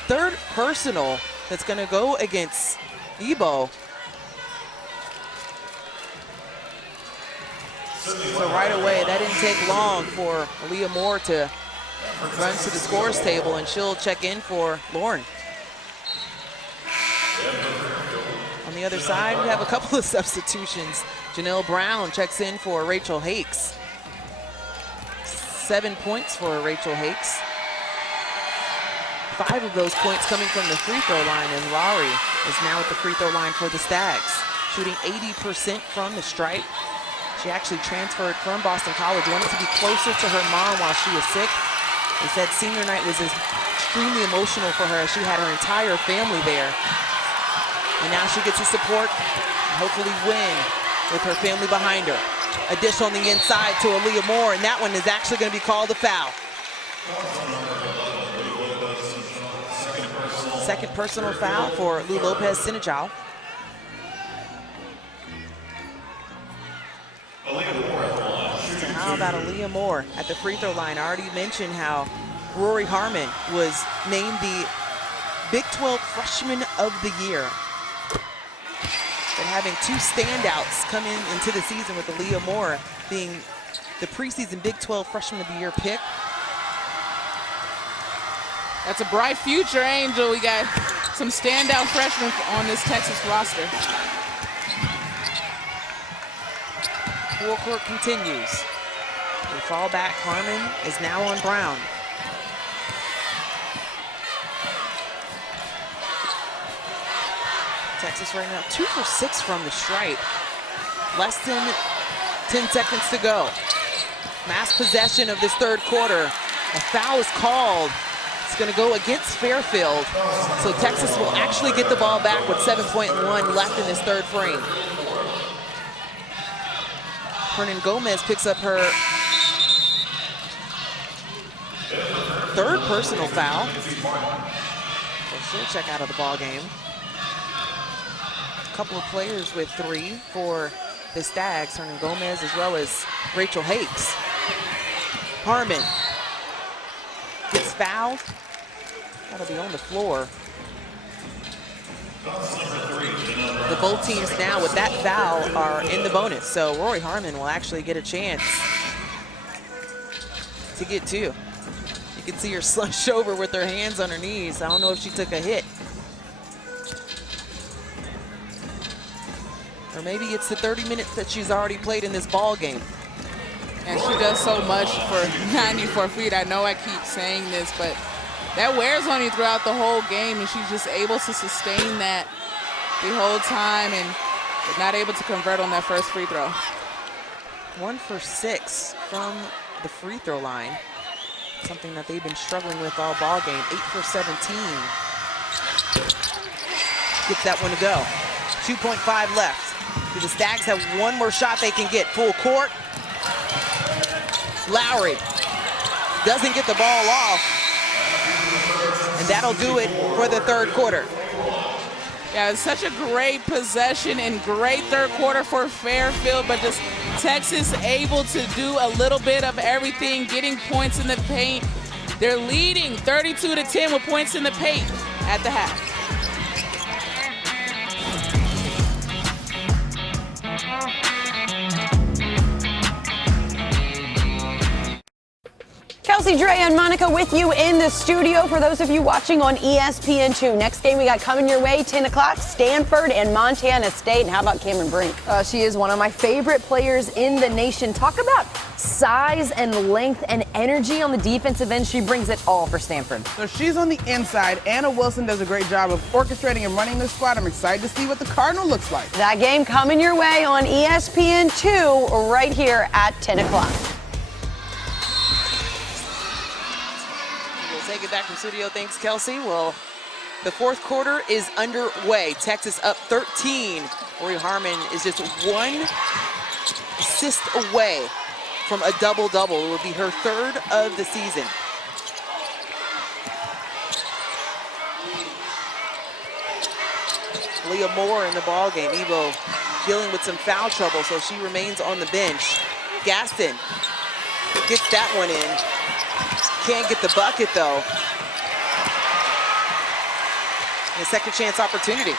Third personal that's going to go against Ebo. So right away, that didn't take long for Aaliyah Moore to run to the scores table, and she'll check in for Lauren. On the other side, we have a couple of substitutions. Janelle Brown checks in for Rachel Hakes. 7 points for Rachel Hakes. 5 of those points coming from the free throw line, and Laurie is now at the free throw line for the Stags, shooting 80% from the stripe. She actually transferred from Boston College, wanted to be closer to her mom while she was sick. They said senior night was extremely emotional for her. She had her entire family there. And now she gets to support and hopefully win with her family behind her. A dish on the inside to Aaliyah Moore, and that one is actually going to be called a foul. Second personal foul for Lou Lopez Sinajal. So how about Aaliyah Moore at the free throw line? I already mentioned how Rory Harmon was named the Big 12 Freshman of the Year. Been having 2 standouts come into the season, with Aaliyah Moore being the preseason Big 12 Freshman of the Year pick. That's a bright future, Angel. We got some standout freshmen on this Texas roster. Full court continues. They fall back. Harmon is now on Brown. Texas right now 2 for 6 from the stripe. Less than 10 seconds to go. Mass possession of this third quarter. A foul is called. It's going to go against Fairfield. So Texas will actually get the ball back with 7.1 left in this third frame. Hernan Gomez picks up her third personal foul. So she'll check out of the ball game. A couple of players with 3 for the Stags, Hernan Gomez as well as Rachel Hakes. Harmon gets fouled. That'll be on the floor. The both teams now with that foul are in the bonus, so Rory Harmon will actually get a chance to get 2. You can see her slush over with her hands on her knees. I don't know if she took a hit. Or maybe it's the 30 minutes that she's already played in this ball game. And she does so much for 94 feet. I know I keep saying this, but that wears on you throughout the whole game, and she's just able to sustain that the whole time and not able to convert on that first free throw. 1 for 6 from the free throw line. Something that they've been struggling with all ball game. 8 for 17. Gets that one to go. 2.5 left. Do the Stags have one more shot they can get? Full court. Lowry doesn't get the ball off. And that'll do it for the third quarter. Yeah, it's such a great possession and great third quarter for Fairfield, but just Texas able to do a little bit of everything, getting points in the paint. They're leading 32-10 with points in the paint at the half. Chelsea, Dre, and Monica with you in the studio. For those of you watching on ESPN2, next game we got coming your way, 10 o'clock, Stanford and Montana State. And how about Cameron Brink? She is one of my favorite players in the nation. Talk about size and length and energy on the defensive end. She brings it all for Stanford. So she's on the inside. Anna Wilson does a great job of orchestrating and running the squad. I'm excited to see what the Cardinal looks like. That game coming your way on ESPN2 right here at 10 o'clock. We'll take it back from studio. Thanks, Kelsey. Well, the fourth quarter is underway. Texas up 13. Rory Harmon is just one assist away from a double-double. It will be her third of the season. Leah Moore in the ball game. Evo dealing with some foul trouble, so she remains on the bench. Gaston gets that one in. Can't get the bucket, though. And a second chance opportunity.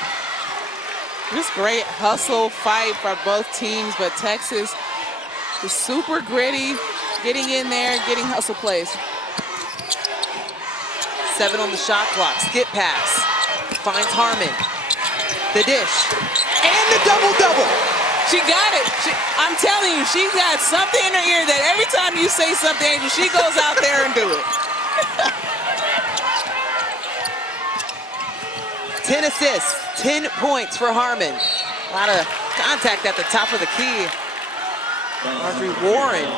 Just great hustle fight by both teams, but Texas is super gritty, getting in there, getting hustle plays. 7 on the shot clock. Skip pass. Finds Harmon. The dish. And the double-double. She got it. I'm telling you, she got something in her ear that every time you say something, Angel, she goes out there and do it. 10 assists, 10 points for Harmon. A lot of contact at the top of the key. Audrey Warren.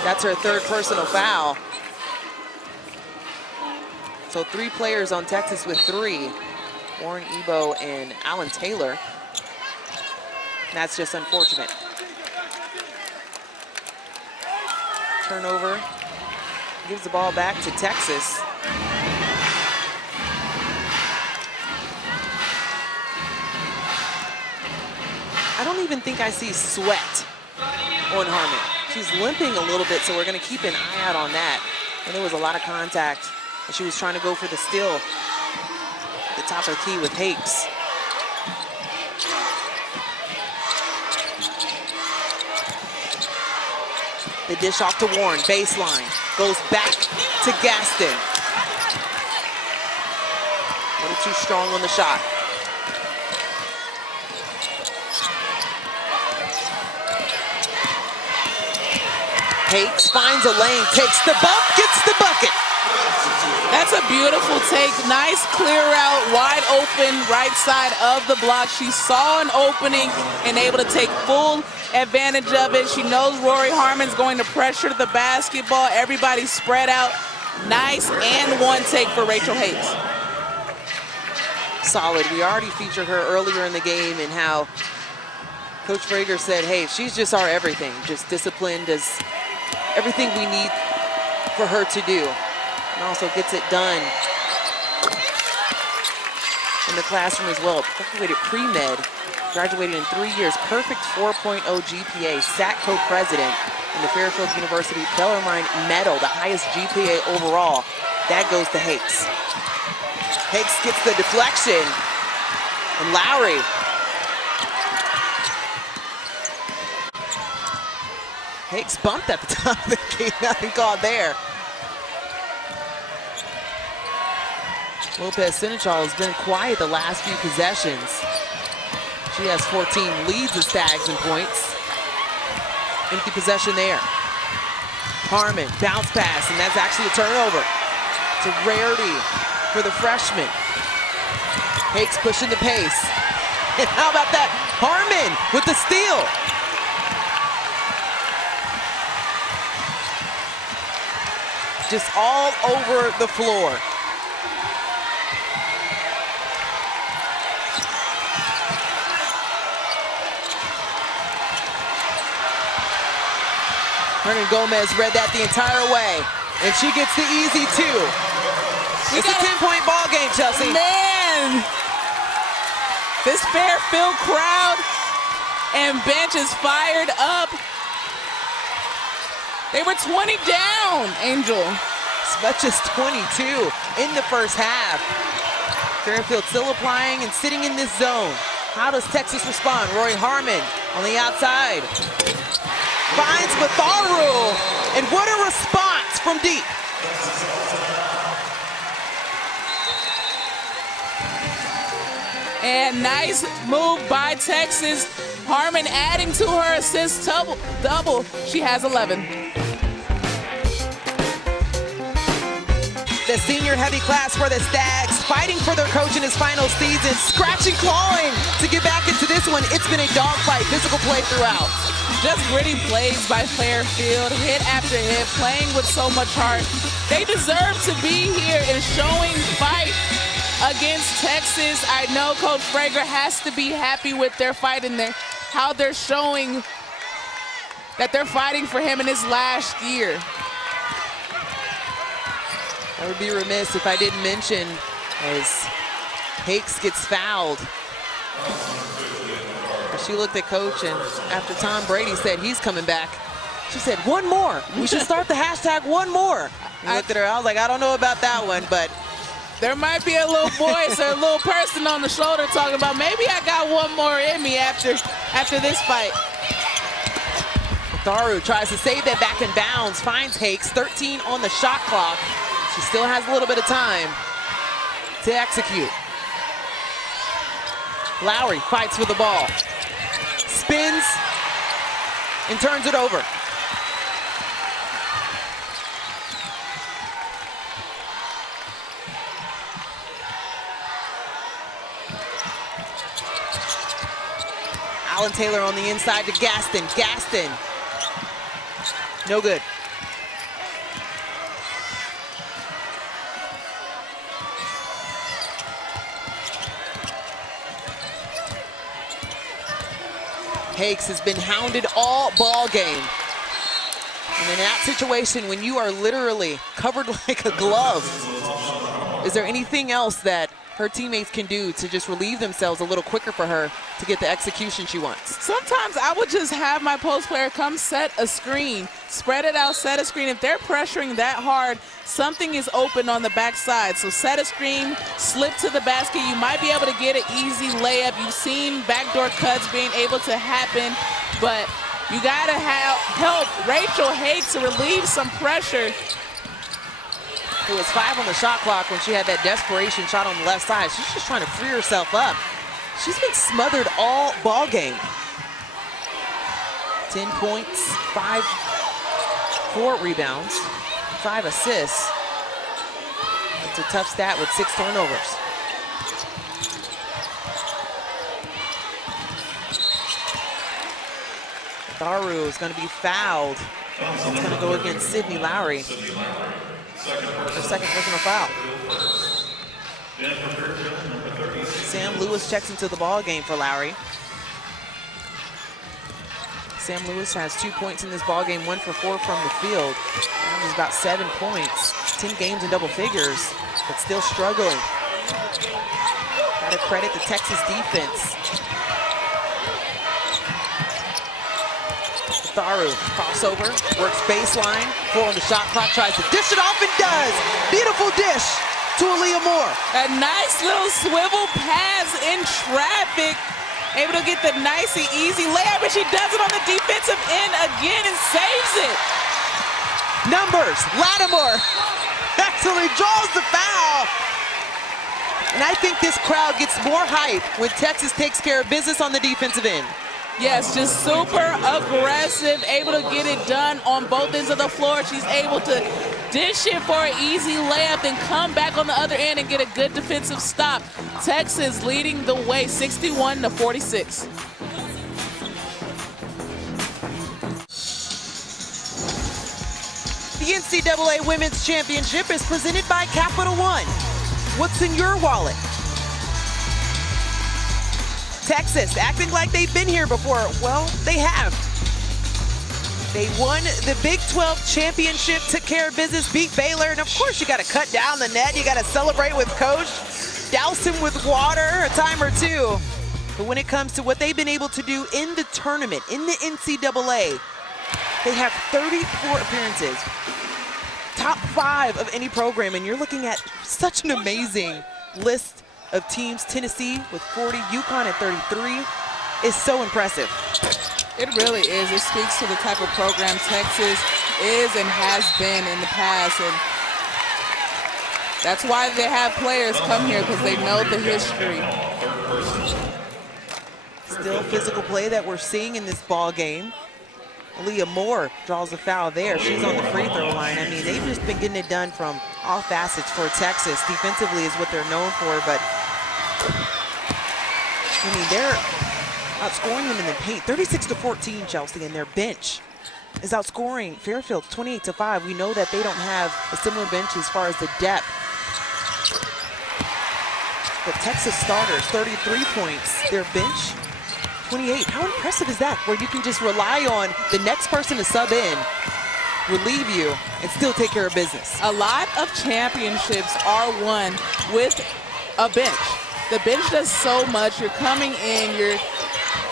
That's her third personal foul. So 3 players on Texas with 3. Warren Ebo and Alan Taylor. That's just unfortunate. Turnover. Gives the ball back to Texas. I don't even think I see sweat on Harmon. She's limping a little bit, so we're going to keep an eye out on that. And there was a lot of contact, and she was trying to go for the steal at the top of the key with Hakes. The dish off to Warren, baseline, goes back to Gaston. A little too strong on the shot. Hakes finds a lane, takes the bump, gets the bucket. That's a beautiful take. Nice clear out, wide open, right side of the block. She saw an opening and able to take full advantage of it. She knows Rory Harmon's going to pressure the basketball. Everybody spread out. Nice and one take for Rachel Hakes. Solid. We already featured her earlier in the game and how Coach Frager said, hey, she's just our everything, just disciplined as everything we need for her to do. And also gets it done in the classroom as well. Graduated pre-med, graduated in 3 years, perfect 4.0 GPA, SAC co-president in the Fairfield University Bellarmine Medal, the highest GPA overall. That goes to Hakes. Hakes gets the deflection, and Lowry. Hakes bumped at the top of the key, nothing called there. Lopez Senechal has been quiet the last few possessions. She has 14, leads the Stags in points. Empty possession there. Harmon, bounce pass, and that's actually a turnover. It's a rarity for the freshman. Hakes pushing the pace. And how about that? Harmon with the steal. Just all over the floor. Hernan Gomez read that the entire way, and she gets the easy 2. It's a 10-point ball game, Chelsea. Man, this Fairfield crowd and bench is fired up. They were 20 down, Angel. As much as 22 in the first half. Fairfield still applying and sitting in this zone. How does Texas respond? Rory Harmon on the outside. Finds Matharu, And what a response from deep. And nice move by Texas. Harmon adding to her assist double. She has 11. The senior heavy class for the Stags, fighting for their coach in his final season, scratching, clawing to get back into this one. It's been a dogfight, physical play throughout. Just gritty plays by Fairfield, hit after hit, playing with so much heart. They deserve to be here and showing fight against Texas. I know Coach Frager has to be happy with their fight and how they're showing that they're fighting for him in his last year. I would be remiss if I didn't mention as Hakes gets fouled. She looked at Coach, and after Tom Brady said he's coming back, she said, one more. We should start the hashtag one more. I looked at her, I was like, I don't know about that one, but there might be a little voice or a little person on the shoulder talking about maybe I got one more in me after this fight. Tharu tries to save that back in bounds, finds Hakes, 13 on the shot clock. She still has a little bit of time to execute. Lowry fights for the ball, spins and turns it over. Alan Taylor on the inside to Gaston. Gaston, no good. Hakes has been hounded all ball game. And in that situation, when you are literally covered like a glove, is there anything else that her teammates can do to just relieve themselves a little quicker for her to get the execution she wants? Sometimes I would just have my post player come set a screen, spread it out, set a screen. If they're pressuring that hard, something is open on the backside. So set a screen, slip to the basket. You might be able to get an easy layup. You've seen backdoor cuts being able to happen, but you gotta help Rachel Hakes to relieve some pressure. It was 5 on the shot clock when she had that desperation shot on the left side. She's just trying to free herself up. She's been smothered all ball game. 10 points, 4 rebounds, 5 assists. It's a tough stat with 6 turnovers. Tharu is going to be fouled. It's going to go against Sydney Lowry. Her second personal foul. Sam Lewis checks into the ball game for Lowry. Sam Lewis has 2 points in this ball game, 1 for 4 from the field. Averages about 7 points, 10 games in double figures, but still struggling. Gotta credit the Texas defense. Tharu, crossover, works baseline, 4 on the shot clock, tries to dish it off and does. Beautiful dish to Aaliyah Moore. A nice little swivel pass in traffic. Able to get the nice and easy layup, and she does it on the defensive end again and saves it. Numbers, Lattimore actually draws the foul. And I think this crowd gets more hype when Texas takes care of business on the defensive end. Yes, just super aggressive, able to get it done on both ends of the floor. She's able to dish it for an easy layup, then come back on the other end and get a good defensive stop. Texas leading the way, 61-46. The NCAA Women's Championship is presented by Capital One. What's in your wallet? Texas acting like they've been here before. Well, they have. They won the Big 12 championship, took care of business, beat Baylor, and of course you got to cut down the net. You got to celebrate with Coach, douse him with water a time or two. But when it comes to what they've been able to do in the tournament, in the NCAA, they have 34 appearances, top 5 of any program, and you're looking at such an amazing list of teams. Tennessee with 40, UConn at 33 is so impressive. It really is. It speaks to the type of program Texas is and has been in the past. And that's why they have players come here, because they know the history. Still physical play that we're seeing in this ball game. Aaliyah Moore draws a foul there. She's on the free throw line. I mean, they've just been getting it done from all facets for Texas. Defensively is what they're known for, but I mean, they're outscoring them in the paint. 36-14, Chelsea, and their bench is outscoring Fairfield 28-5. We know that they don't have a similar bench as far as the depth. But Texas starters, 33 points. Their bench, 28. How impressive is that? Where you can just rely on the next person to sub in, relieve you, and still take care of business. A lot of championships are won with a bench. The bench does so much. You're coming in, you're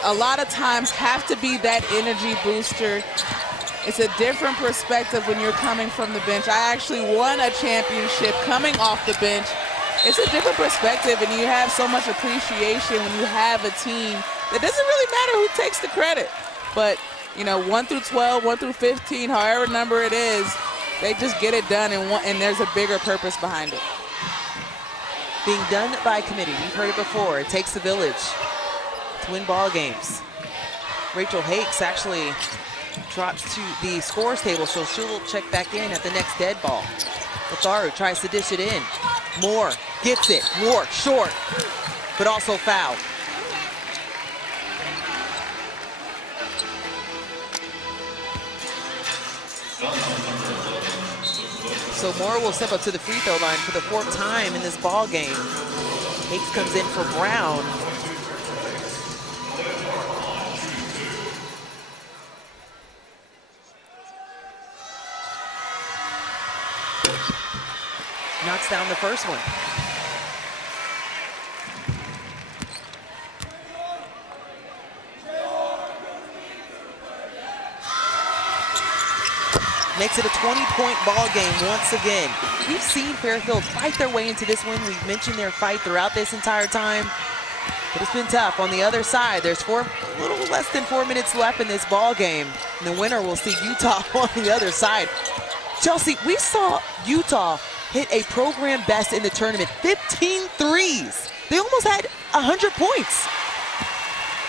a lot of times have to be that energy booster. It's a different perspective when you're coming from the bench. I actually won a championship coming off the bench. It's a different perspective, and you have so much appreciation when you have a team. It doesn't really matter who takes the credit, but you know, 1 through 12, 1 through 15, however number it is, they just get it done, and there's a bigger purpose behind it. Being done by committee. We've heard it before. It takes a village to win ball games. Rachel Hakes actually drops to the scores table, so she'll check back in at the next dead ball. Matharu tries to dish it in. Moore gets it. Moore short, but also foul. So Moore will step up to the free throw line for the 4th time in this ball game. Hakes comes in for Brown. Knocks down the first one. Makes it a 20-point ball game once again. We've seen Fairfield fight their way into this one. We've mentioned their fight throughout this entire time, but it's been tough. On the other side, there's a little less than 4 minutes left in this ball game. And the winner will see Utah on the other side. Chelsea, we saw Utah hit a program best in the tournament, 15 threes. They almost had 100 points.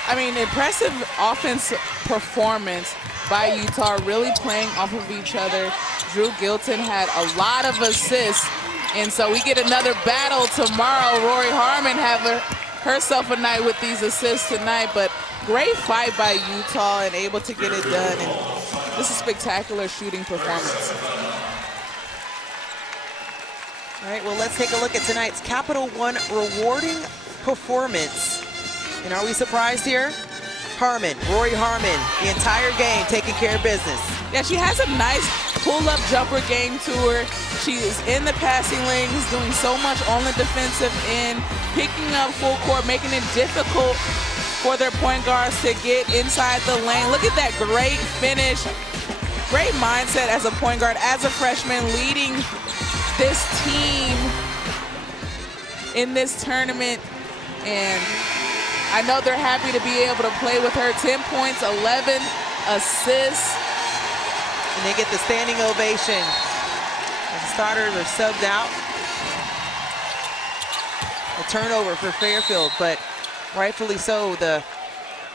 I mean, impressive offense performance by Utah, really playing off of each other. Drew Gilton had a lot of assists, and so we get another battle tomorrow. Rory Harmon having herself a night with these assists tonight, but great fight by Utah and able to get it done, and this is spectacular shooting performance. All right, well, let's take a look at tonight's Capital One rewarding performance. And are we surprised here? Harmon, Rory Harmon, the entire game taking care of business. Yeah, she has a nice pull-up jumper game to her. She is in the passing lanes, doing so much on the defensive end, picking up full court, making it difficult for their point guards to get inside the lane. Look at that great finish. Great mindset as a point guard, as a freshman, leading this team in this tournament. And I know they're happy to be able to play with her. 10 points, 11 assists. And they get the standing ovation. The starters are subbed out. A turnover for Fairfield, but rightfully so. The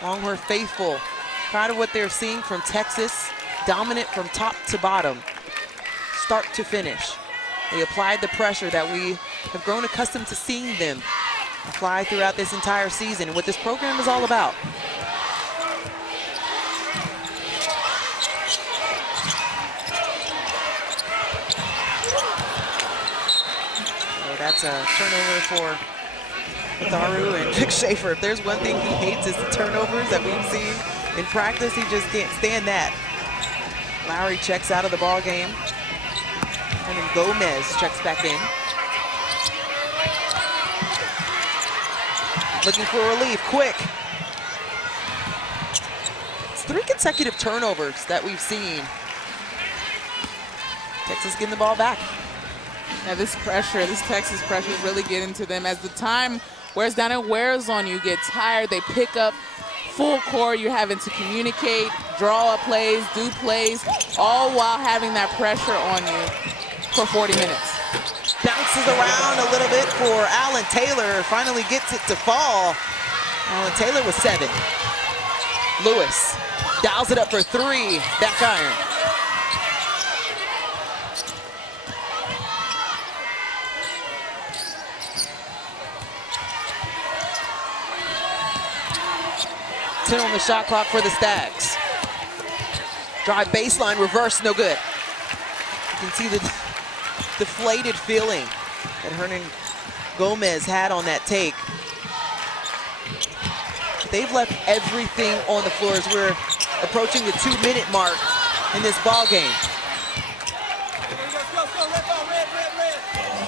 Longhorn faithful, proud of what they're seeing from Texas. Dominant from top to bottom, start to finish. They applied the pressure that we have grown accustomed to seeing them apply throughout this entire season and what this program is all about. So that's a turnover for Matharu and Vic Schaefer. If there's one thing he hates, is the turnovers that we've seen in practice. He just can't stand that. Lowry checks out of the ball game. And then Gomez checks back in. Looking for relief, quick. It's 3 consecutive turnovers that we've seen. Texas getting the ball back. Now this pressure, this Texas pressure is really getting to them. As the time wears down and wears on you, get tired, they pick up full court. You're having to communicate, draw up plays, do plays, all while having that pressure on you for 40 minutes. Bounces around a little bit for Alan Taylor. Finally gets it to fall. Alan Taylor with 7. Lewis dials it up for 3. Back iron. On the shot clock for the Stags. Drive baseline, reverse, no good. You can see the deflated feeling that Hernan Gomez had on that take. They've left everything on the floor as we're approaching the 2-minute mark in this ball game.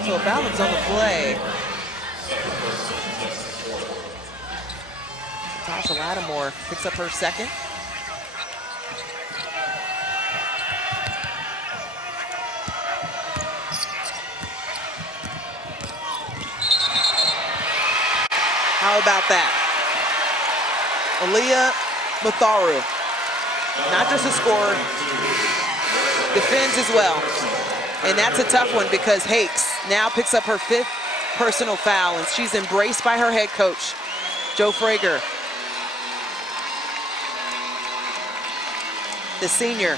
So a balance on the play. Tasha Lattimore picks up her 2nd. How about that? Aaliyah Matharu, not just a scorer, defends as well. And that's a tough one because Hakes now picks up her 5th personal foul, and she's embraced by her head coach, Joe Frager. The senior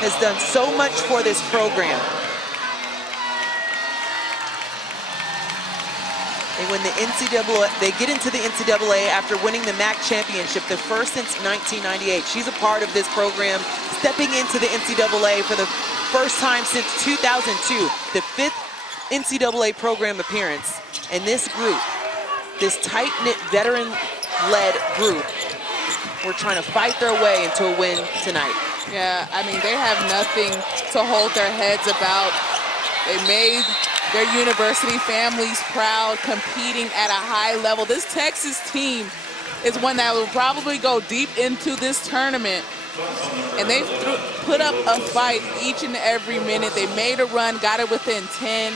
has done so much for this program. They win the NCAA, they get into the NCAA after winning the MAC championship, the first since 1998. She's a part of this program, stepping into the NCAA for the first time since 2002, the 5th NCAA program appearance. And this group, this tight-knit, veteran-led group, we're trying to fight their way into a win tonight. Yeah, I mean, they have nothing to hold their heads about. They made their university families proud, competing at a high level. This Texas team is one that will probably go deep into this tournament. And they put up a fight each and every minute. They made a run, got it within 10.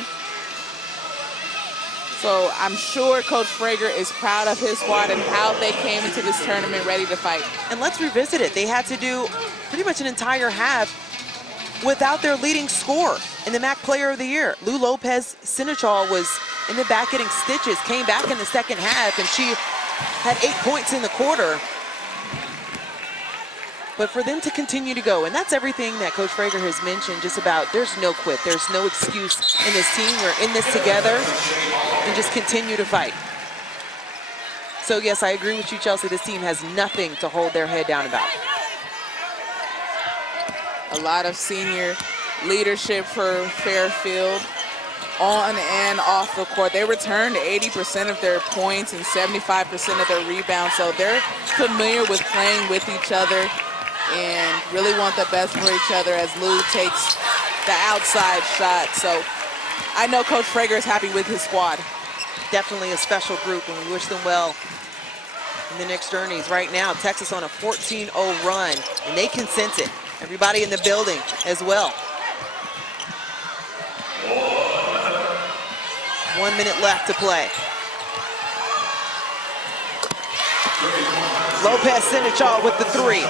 So I'm sure Coach Frager is proud of his squad and how they came into this tournament ready to fight. And let's revisit it. They had to do pretty much an entire half without their leading scorer in the MAC Player of the Year. Lou Lopez Sinachal was in the back getting stitches, came back in the second half, and she had 8 points in the quarter. But for them to continue to go, and that's everything that Coach Frager has mentioned, just about there's no quit, there's no excuse in this team. We're in this together and just continue to fight. So yes, I agree with you, Chelsea. This team has nothing to hold their head down about. A lot of senior leadership for Fairfield on and off the court. They returned 80% of their points and 75% of their rebounds, so they're familiar with playing with each other and really want the best for each other as Lou takes the outside shot. So I know Coach Frager is happy with his squad. Definitely a special group, and we wish them well in the next journeys. Right now, Texas on a 14-0 run, and they can sense it. Everybody in the building as well. 1 minute left to play. Lopez Sinachal with the 3.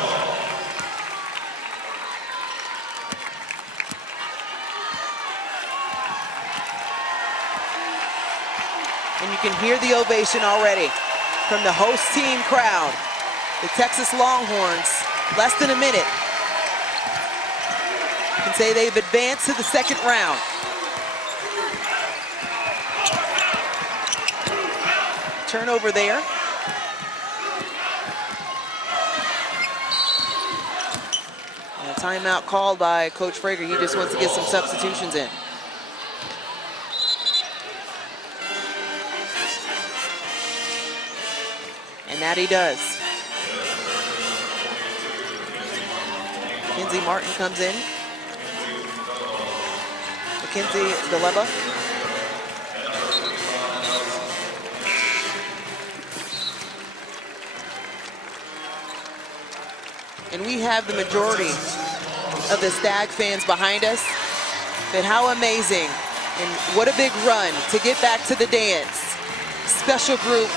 And you can hear the ovation already from the host team crowd. The Texas Longhorns, less than a minute. You can say they've advanced to the second round. Turnover there. And a timeout called by Coach Frager. He just wants to get some substitutions in. And that he does. Mackenzie Martin comes in. Mackenzie Galeba. And we have the majority of the Stag fans behind us. But how amazing and what a big run to get back to the dance. Special group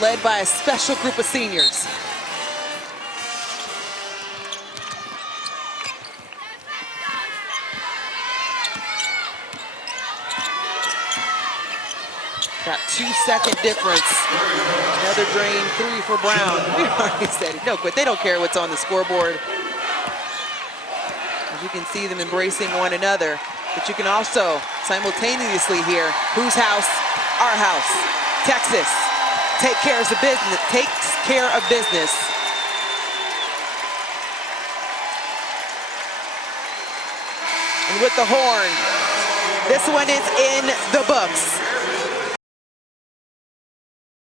led by a special group of seniors. Got 2-second difference. Another drain 3 for Brown. We already said it. No quit. They don't care what's on the scoreboard. As you can see them embracing one another. But you can also simultaneously hear whose house? Our house. Texas takes care of business. And with the horn, this one is in the books.